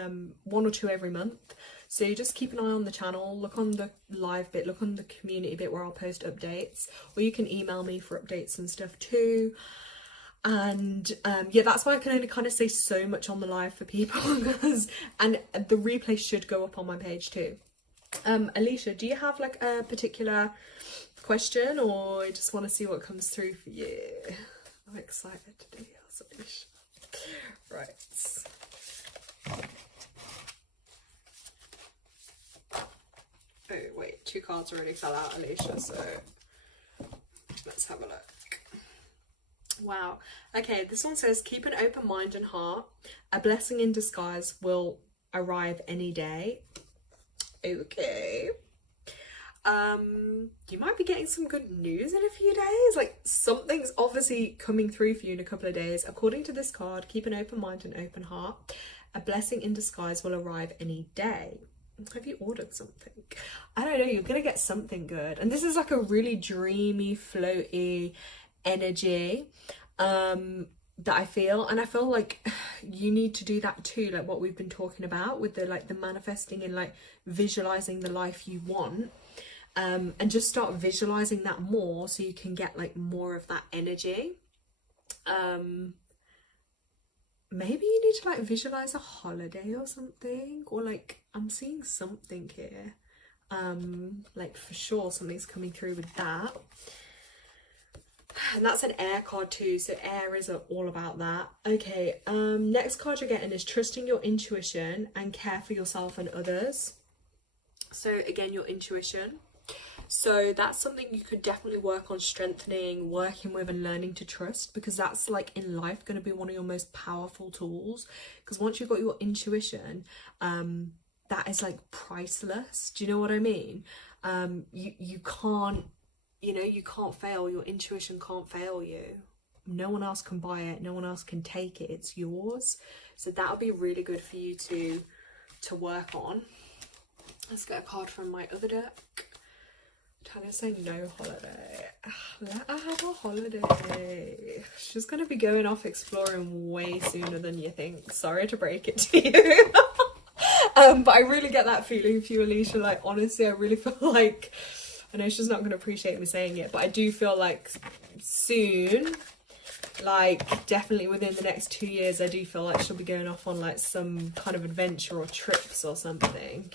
or two every month, so you just keep an eye on the channel, look on the live bit, look on the community bit where I'll post updates, or you can email me for updates and stuff too. And yeah, that's why I can only kind of say so much on the live for people, because and the replay should go up on my page too. Alicia, do you have like a particular question, or you just want to see what comes through for you? I'm excited to do yours, Alicia. Right. Oh wait, 2 cards already fell out, Alicia, so let's have a look. Wow. Okay, this one says, keep an open mind and heart. A blessing in disguise will arrive any day. Okay. You might be getting some good news in a few days. Like, something's obviously coming through for you in a couple of days. According to this card, keep an open mind and open heart. A blessing in disguise will arrive any day. have you ordered something? I don't know, you're gonna get something good. And this is like a really dreamy, floaty energy that I feel. And I feel like you need to do that too, like what we've been talking about with the like the manifesting and like visualizing the life you want. And just start visualizing that more so you can get like more of that energy. Maybe you need to like visualize a holiday or something, or like I'm seeing something here. Like for sure something's coming through with that. And that's an air card too, so air is all about that. Okay, next card you're getting is trusting your intuition and care for yourself and others. So again, your intuition. So that's something you could definitely work on strengthening, working with and learning to trust, because that's like in life going to be one of your most powerful tools. Because once you've got your intuition, that is like priceless. Do you know what I mean? You can't, you can't fail. Your intuition can't fail you. No one else can buy it. No one else can take it. It's yours. So that'll be really good for you to work on. Let's get a card from my other deck. Tanya saying no holiday. Let her have a holiday. She's going to be going off exploring way sooner than you think. Sorry to break it to you. But I really get that feeling for you, Alicia. Like, honestly, I really feel like, I know she's not going to appreciate me saying it, but I do feel like soon, like definitely within the next 2 years, I do feel like she'll be going off on like some kind of adventure or trips or something.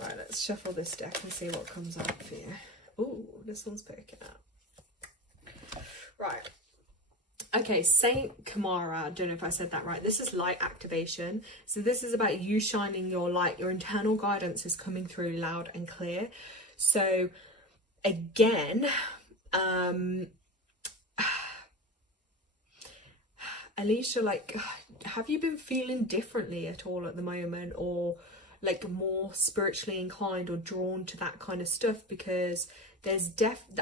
Right, let's shuffle this deck and see what comes up for you. Ooh, this one's picking up. Right. Okay, Saint Kamara. I don't know if I said that right. This is light activation. So this is about you shining your light. Your internal guidance is coming through loud and clear. So again, Alicia, like, have you been feeling differently at all at the moment, or like more spiritually inclined or drawn to that kind of stuff? Because there's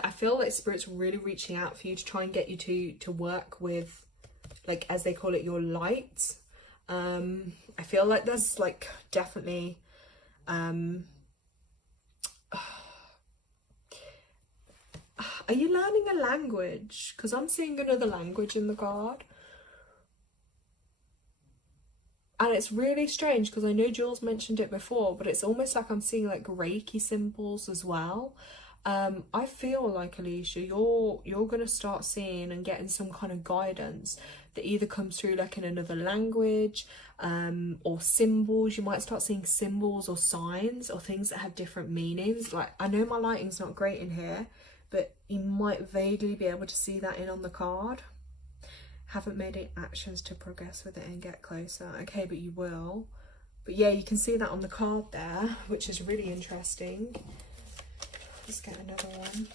I feel like spirit's really reaching out for you to try and get you to work with, like, as they call it, your light. I feel like there's like definitely are you learning a language? Because I'm seeing another language in the card. And it's really strange because I know Jules mentioned it before, but it's almost like I'm seeing like Reiki symbols as well. I feel like, Alicia, you're going to start seeing and getting some kind of guidance that either comes through like in another language, or symbols. You might start seeing symbols or signs or things that have different meanings. Like, I know my lighting's not great in here, but you might vaguely be able to see that in on the card. Haven't made any actions to progress with it and get closer. Okay, but you will. But yeah, you can see that on the card there, which is really interesting. Let's get another one.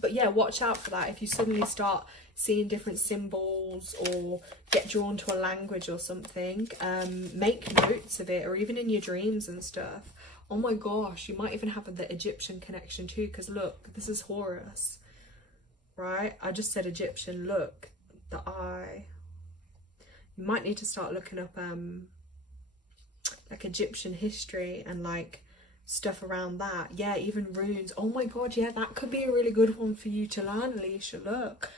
But yeah, watch out for that. If you suddenly start seeing different symbols or get drawn to a language or something, make notes of it, or even in your dreams and stuff. Oh my gosh, you might even have the Egyptian connection too, because look, this is Horus, right? I just said Egyptian. Look, the eye. You might need to start looking up like Egyptian history and like stuff around that. Yeah, even runes. Oh my god, yeah, that could be a really good one for you to learn, Alicia. Look,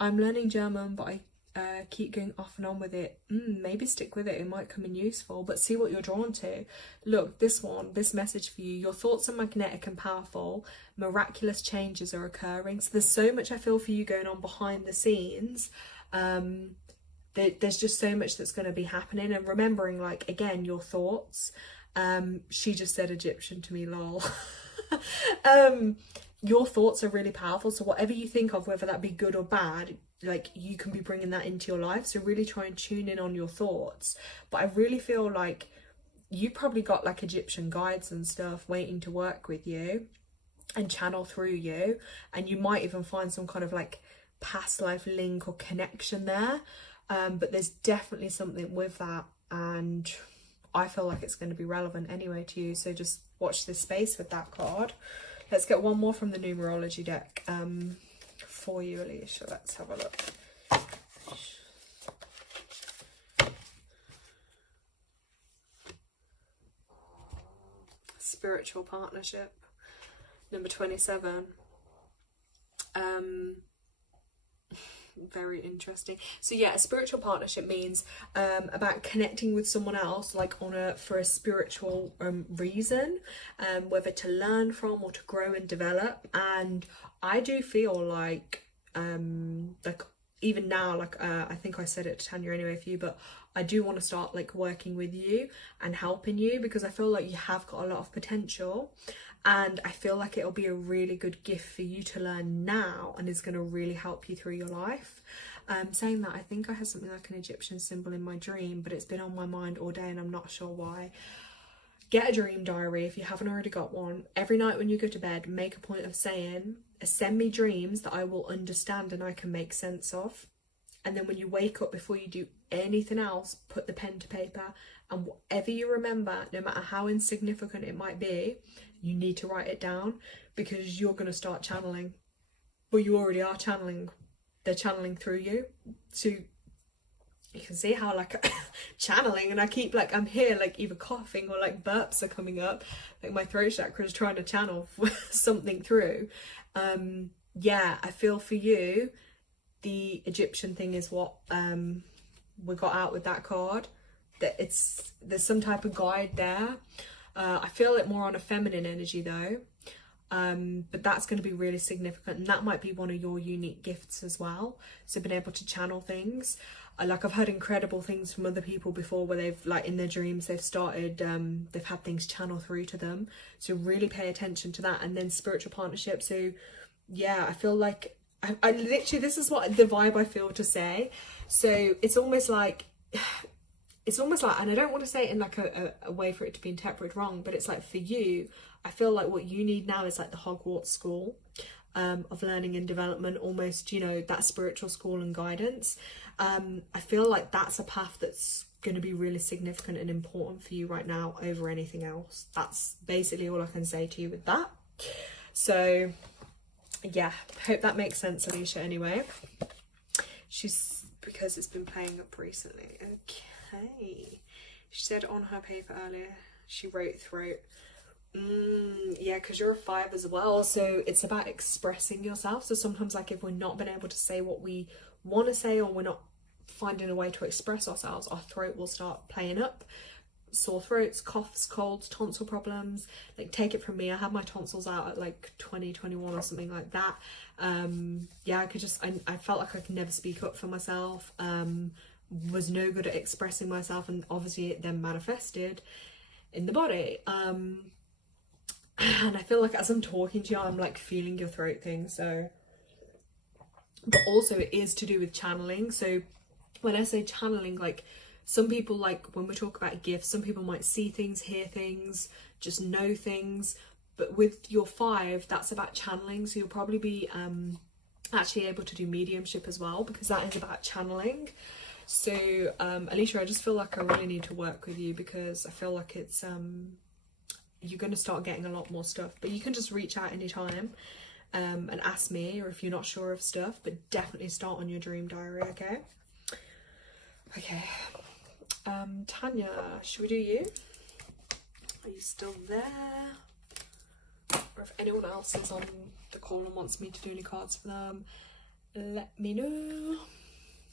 I'm learning German, but I keep going off and on with it. Maybe stick with it. It might come in useful, but see what you're drawn to. Look, this message for you. Your thoughts are magnetic and powerful. Miraculous changes are occurring. So there's so much I feel for you going on behind the scenes. There's just so much that's going to be happening. And remembering, like, again, your thoughts. She just said Egyptian to me, lol. Your thoughts are really powerful. So whatever you think of, whether that be good or bad, like, you can be bringing that into your life. So really try and tune in on your thoughts. But I really feel like you probably got like Egyptian guides and stuff waiting to work with you and channel through you, and you might even find some kind of like past life link or connection there. But there's definitely something with that, and I feel like it's going to be relevant anyway to you. So just watch this space with that card. Let's get one more from the numerology deck for you, Alicia. Let's have a look. spiritual partnership. Number 27. Very interesting. So yeah, a spiritual partnership means about connecting with someone else, like for a spiritual reason, whether to learn from or to grow and develop. And I do feel like even now, like I think I said it to Tanya anyway for you, but I do want to start like working with you and helping you, because I feel like you have got a lot of potential, and I feel like it'll be a really good gift for you to learn now, and is going to really help you through your life. Saying that, I think I have something like an Egyptian symbol in my dream, but it's been on my mind all day and I'm not sure why. Get a dream diary if you haven't already got one. Every night when you go to bed, make a point of saying, send me dreams that I will understand and I can make sense of. And then when you wake up, before you do anything else, put the pen to paper, and whatever you remember, no matter how insignificant it might be, you need to write it down, because you're going to start channeling. Well, you already are channeling. They're channeling through you. So you can see how like channeling, and I keep like, I'm here like either coughing or like burps are coming up, like my throat chakra is trying to channel something through. Yeah, I feel for you, the Egyptian thing is what we got out with that card, that there's some type of guide there. I feel it more on a feminine energy though, but that's going to be really significant, and that might be one of your unique gifts as well. So being able to channel things, like I've heard incredible things from other people before, where they've like in their dreams they've started they've had things channel through to them, so really pay attention to that. And then spiritual partnership, so yeah, I feel like I literally, this is what the vibe I feel to say. So it's almost like, and I don't want to say it in like a way for it to be interpreted wrong, but it's like for you, I feel like what you need now is like the Hogwarts school of learning and development, almost, you know, that spiritual school and guidance. I feel like that's a path that's going to be really significant and important for you right now over anything else. That's basically all I can say to you with that. So yeah, hope that makes sense, Alicia. Anyway, because it's been playing up recently. Okay, she said on her paper earlier she wrote throat. Yeah, because you're a 5 as well, so it's about expressing yourself. So sometimes, like, if we're not been able to say what we want to say, or we're not finding a way to express ourselves, our throat will start playing up. Sore throats, coughs, colds, tonsil problems. Like, take it from me, I had my tonsils out at like 2021 or something like that. Yeah, I felt like I could never speak up for myself, was no good at expressing myself, and obviously it then manifested in the body. And I feel like as I'm talking to you, I'm like feeling your throat thing. So, but also it is to do with channeling. So when I say channeling, like, some people, like when we talk about gifts, some people might see things, hear things, just know things. But with your 5, that's about channeling. So you'll probably be actually able to do mediumship as well, because that is about channeling. So Alicia, I just feel like I really need to work with you, because I feel like it's you're going to start getting a lot more stuff. But you can just reach out anytime and ask me, or if you're not sure of stuff. But definitely start on your dream diary, okay? Okay. Tanya, should we do you? Are you still there? Or if anyone else is on the call and wants me to do any cards for them, let me know.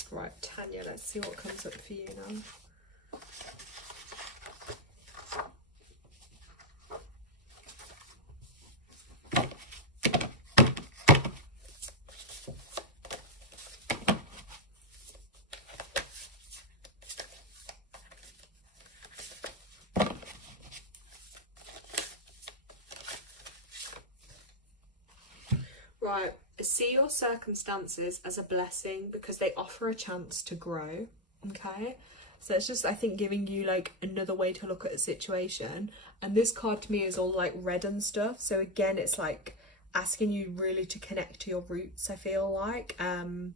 Right, Tanya, let's see what comes up for you now. Right, see your circumstances as a blessing, because they offer a chance to grow, okay? So it's just, I think, giving you like another way to look at a situation. And this card to me is all like red and stuff. So again, it's like asking you really to connect to your roots, I feel like, and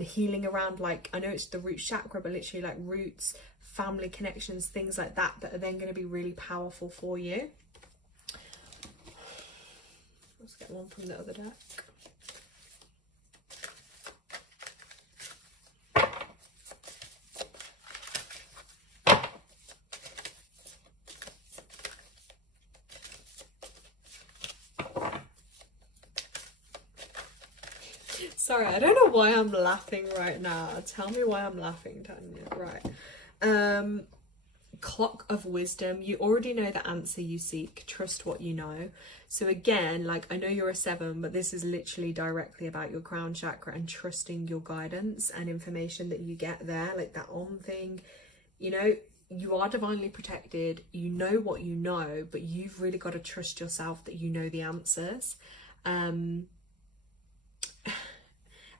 healing around, like, I know it's the root chakra, but literally like roots, family connections, things like that, that are then going to be really powerful for you. Let's get one from the other deck. Sorry, I don't know why I'm laughing right now. Tell me why I'm laughing, Tanya. Right. Clock of wisdom. You already know the answer you seek. Trust what you know. So again, like, I know you're a 7, but this is literally directly about your crown chakra and trusting your guidance and information that you get there, like that on thing. You know, you are divinely protected. You know what you know, but you've really got to trust yourself that you know the answers.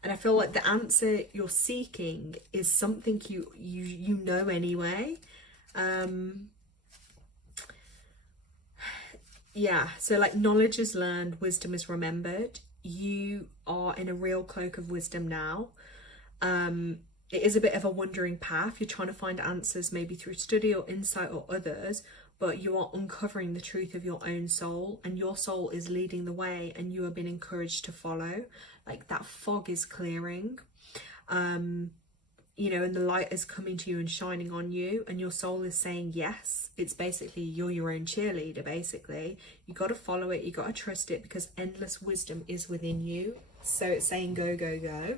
And I feel like the answer you're seeking is something you know anyway. Yeah, so like, knowledge is learned, wisdom is remembered. You are in a real cloak of wisdom now. It is a bit of a wandering path. You're trying to find answers maybe through study or insight or others, but you are uncovering the truth of your own soul, and your soul is leading the way, and you are being encouraged to follow. Like, that fog is clearing. You know, and the light is coming to you and shining on you, and your soul is saying yes. It's basically, you're your own cheerleader, basically. You got to follow it, you got to trust it, because endless wisdom is within you. So it's saying go, go, go.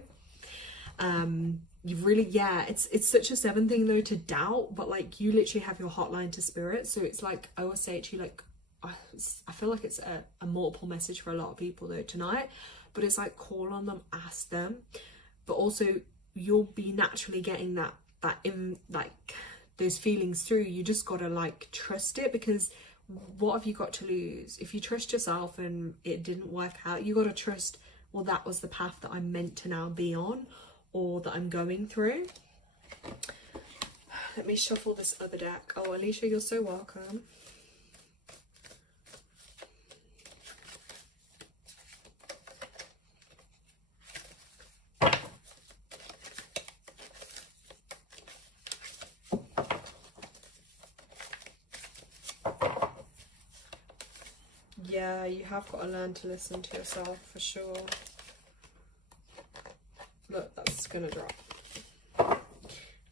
You've really, yeah, it's such a 7 thing though to doubt, but like, you literally have your hotline to spirit. So it's like, I always say to you, like, I feel like it's a multiple message for a lot of people though tonight, but it's like, call on them, ask them, but also you'll be naturally getting that in, like, those feelings through. You just gotta like trust it, because what have you got to lose? If you trust yourself and it didn't work out, you gotta trust, well, that was the path that I'm meant to now be on, or that I'm going through. Let me shuffle this other deck. Oh, Alicia, you're so welcome. Yeah, you have got to learn to listen to yourself, for sure. Look, that's gonna drop.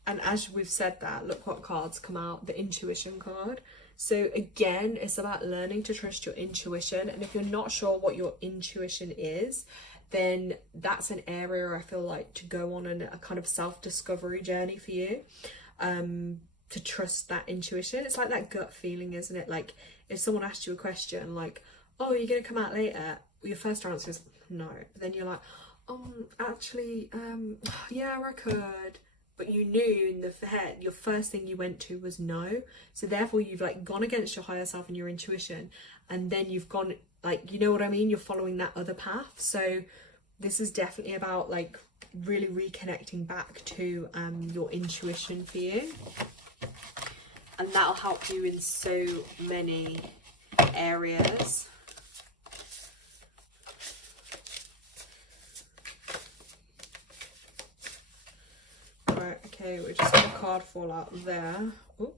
And as we've said that, look what cards come out. The intuition card. So again, it's about learning to trust your intuition. And if you're not sure what your intuition is, then that's an area I feel like to go on a kind of self-discovery journey for you. To trust that intuition. It's like that gut feeling, isn't it? Like, if someone asked you a question like, oh, you're gonna come out later, your first answer is no. But then you're like, actually, yeah, I could. But you knew in the head, your first thing you went to was no. So therefore you've like gone against your higher self and your intuition, and then you've gone, like, you know what I mean, you're following that other path. So this is definitely about like really reconnecting back to your intuition for you, and that'll help you in so many areas. Right, okay, we're just gonna card fall out there. Ooh.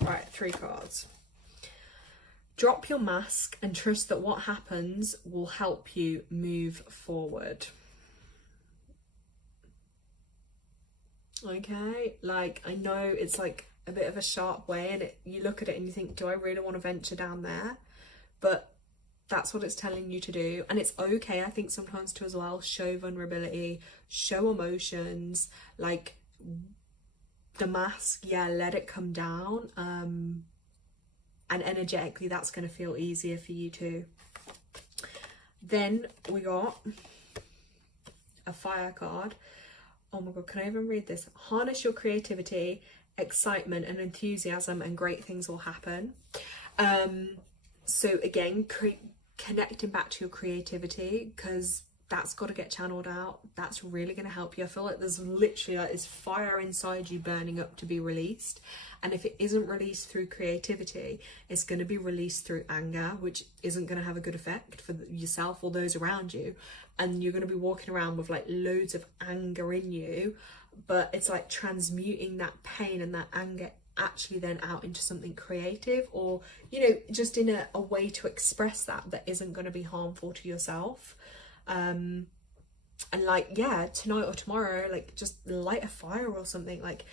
Right, 3 cards. Drop your mask and trust that what happens will help you move forward. Okay, like, I know it's like a bit of a sharp way, and you look at it and you think, do I really want to venture down there? But that's what it's telling you to do. And it's okay, I think, sometimes to as well show vulnerability, show emotions, like the mask, yeah, let it come down. And energetically that's going to feel easier for you too. Then we got a fire card. Oh my god, can I even read this? Harness your creativity, excitement and enthusiasm, and great things will happen. So again, connecting back to your creativity, because that's got to get channeled out. That's really going to help you. I feel like there's literally like this fire inside you burning up to be released, and if it isn't released through creativity, it's going to be released through anger, which isn't going to have a good effect for yourself or those around you, and you're going to be walking around with like loads of anger in you. But it's like transmuting that pain and that anger actually then out into something creative, or, you know, just in a way to express that isn't going to be harmful to yourself. And like, yeah, tonight or tomorrow, like, just light a fire or something, like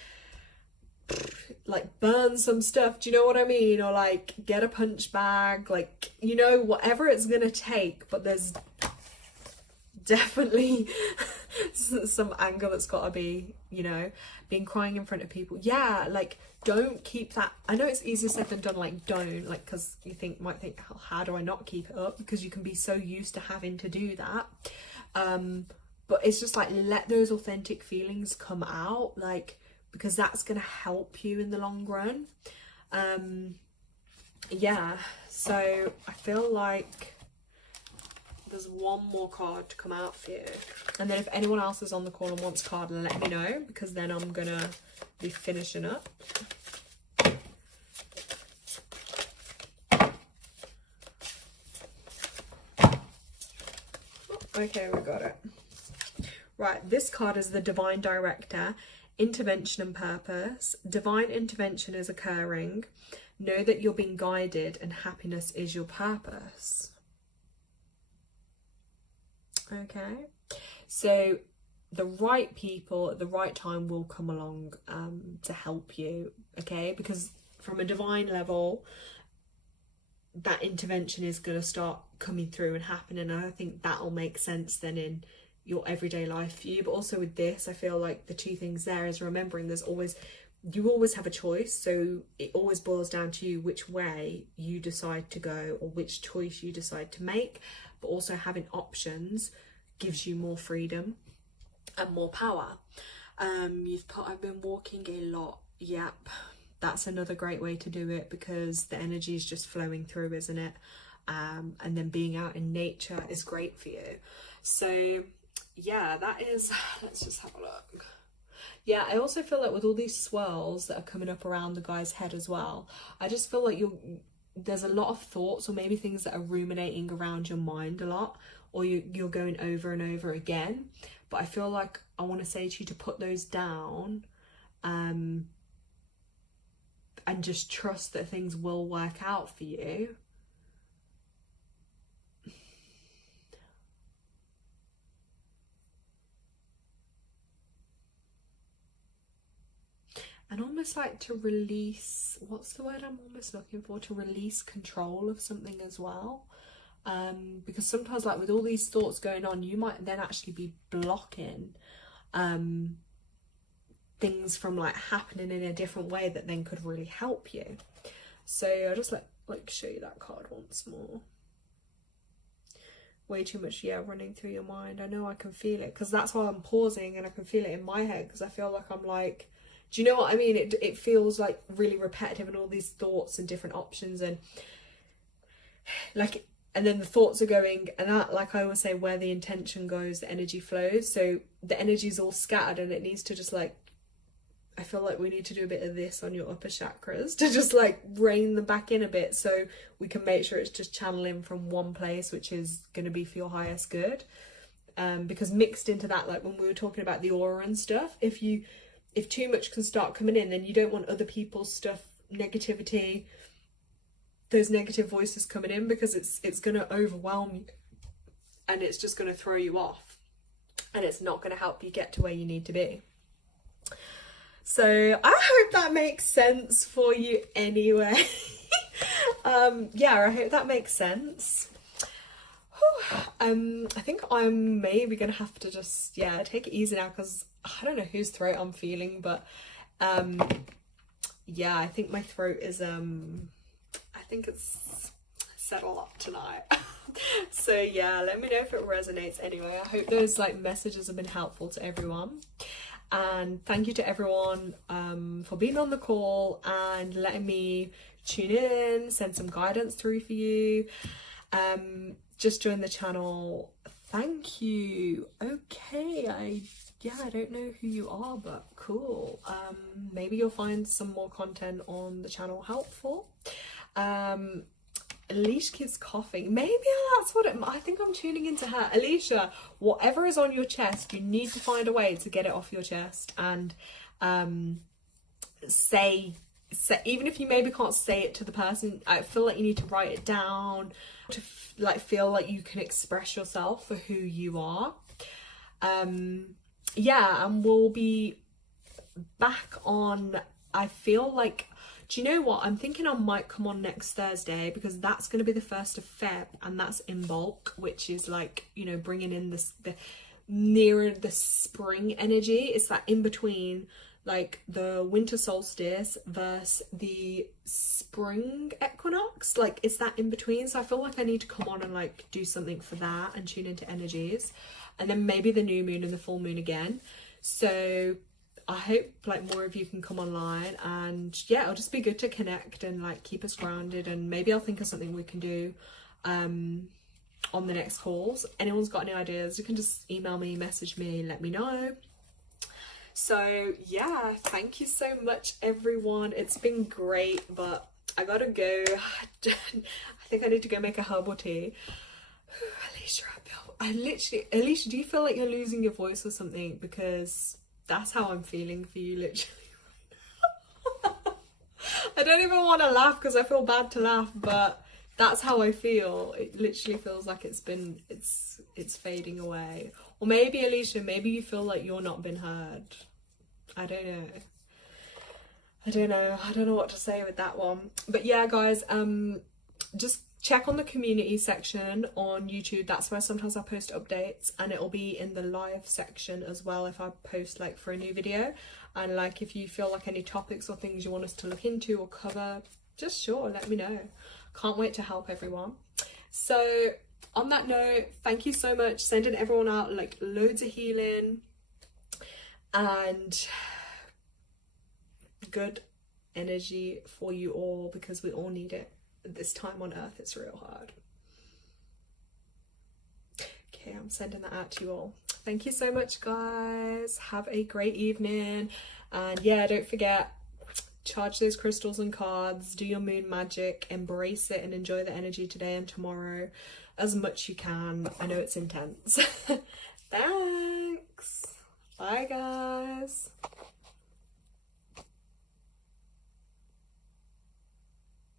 burn some stuff, do you know what I mean? Or like get a punch bag, like, you know, whatever it's gonna take. But definitely some anger that's got to be, you know, being crying in front of people. Yeah, like, don't keep that. I know it's easier said than done, like, don't, like, because you might think, how do I not keep it up? Because you can be so used to having to do that. But it's just like, let those authentic feelings come out, like, because that's going to help you in the long run. Yeah, so I feel like there's one more card to come out for you. And then if anyone else is on the call and wants a card, let me know, because then I'm going to be finishing up. Okay, we got it. Right, this card is the Divine Director. Intervention and purpose. Divine intervention is occurring. Know that you're being guided and happiness is your purpose. Okay, so the right people at the right time will come along to help you, okay? Because from a divine level, that intervention is going to start coming through and happening, and I think that'll make sense then in your everyday life for you. But also with this, I feel like the two things there is remembering you always have a choice, so it always boils down to you which way you decide to go or which choice you decide to make. But also having options gives you more freedom and more power. You've put, I've been walking a lot. Yep, that's another great way to do it, because the energy is just flowing through, isn't it? And then being out in nature is great for you. So yeah, that is, let's just have a look. Yeah, I also feel like with all these swirls that are coming up around the guy's head as well, I just feel like there's a lot of thoughts, or maybe things that are ruminating around your mind a lot, or you're going over and over again. But I feel like I want to say to you to put those down, and just trust that things will work out for you. And almost like to release, what's the word I'm almost looking for? To release control of something as well. Because sometimes, like, with all these thoughts going on, you might then actually be blocking things from like happening in a different way that then could really help you. So I'll just like show you that card once more. Way too much, yeah, running through your mind. I know, I can feel it, because that's why I'm pausing, and I can feel it in my head, because I feel like I'm like, do you know what I mean? It feels like really repetitive, and all these thoughts and different options, and like, and then the thoughts are going, and that, like I always say, where the intention goes, the energy flows. So the energy is all scattered, and it needs to just like, I feel like we need to do a bit of this on your upper chakras to just like rein them back in a bit, so we can make sure it's just channeling from one place, which is going to be for your highest good. Because mixed into that, like when we were talking about the aura and stuff, if too much can start coming in, then you don't want other people's stuff, negativity, those negative voices coming in, because it's going to overwhelm you, and it's just going to throw you off, and it's not going to help you get to where you need to be. So I hope that makes sense for you anyway. Yeah, I hope that makes sense. I think I'm maybe gonna have to just, yeah, take it easy now, because I don't know whose throat I'm feeling, but yeah, I think my throat is I think it's said a lot tonight. So yeah, let me know if it resonates anyway. I hope those like messages have been helpful to everyone. And thank you to everyone for being on the call and letting me tune in, send some guidance through for you. Just join the channel. Thank you. Okay, I don't know who you are, but cool. Maybe you'll find some more content on the channel helpful. Alicia keeps coughing. Maybe that's what I think I'm tuning into her. Alicia, whatever is on your chest, you need to find a way to get it off your chest, and say, even if you maybe can't say it to the person, I feel like you need to write it down to like feel like you can express yourself for who you are. Yeah, and we'll be back on, I feel like Do you know what? I'm thinking I might come on next Thursday, because that's going to be the 1st of Feb, and that's in bulk, which is like, you know, bringing in this, the nearer the spring energy. It's that in between, like the winter solstice versus the spring equinox. Like it's that in between. So I feel like I need to come on and like do something for that and tune into energies, and then maybe the new moon and the full moon again. So I hope like more of you can come online, and yeah, it'll just be good to connect and like keep us grounded, and maybe I'll think of something we can do on the next calls. Anyone's got any ideas, you can just email me, message me, let me know. So yeah, thank you so much everyone. It's been great, but I gotta go. I think I need to go make a herbal tea. Alicia, do you feel like you're losing your voice or something? Because that's how I'm feeling for you, literally. I don't even want to laugh because I feel bad to laugh, but that's how I feel. It literally feels like it's fading away. Or maybe, Alicia, maybe you feel like you're not been heard. I don't know. I don't know what to say with that one. But yeah, guys, just check on the community section on YouTube. That's where sometimes I post updates, and it'll be in the live section as well if I post like for a new video. And like if you feel like any topics or things you want us to look into or cover, just sure, let me know. Can't wait to help everyone. So on that note, thank you so much. Sending everyone out like loads of healing and good energy for you all, because we all need it at this time on earth. It's real hard. Okay, I'm sending that out to you all. Thank you so much, guys. Have a great evening, and yeah, don't forget, charge those crystals and cards, do your moon magic, embrace it and enjoy the energy today and tomorrow as much you can. I know it's intense. Thanks. Bye, guys.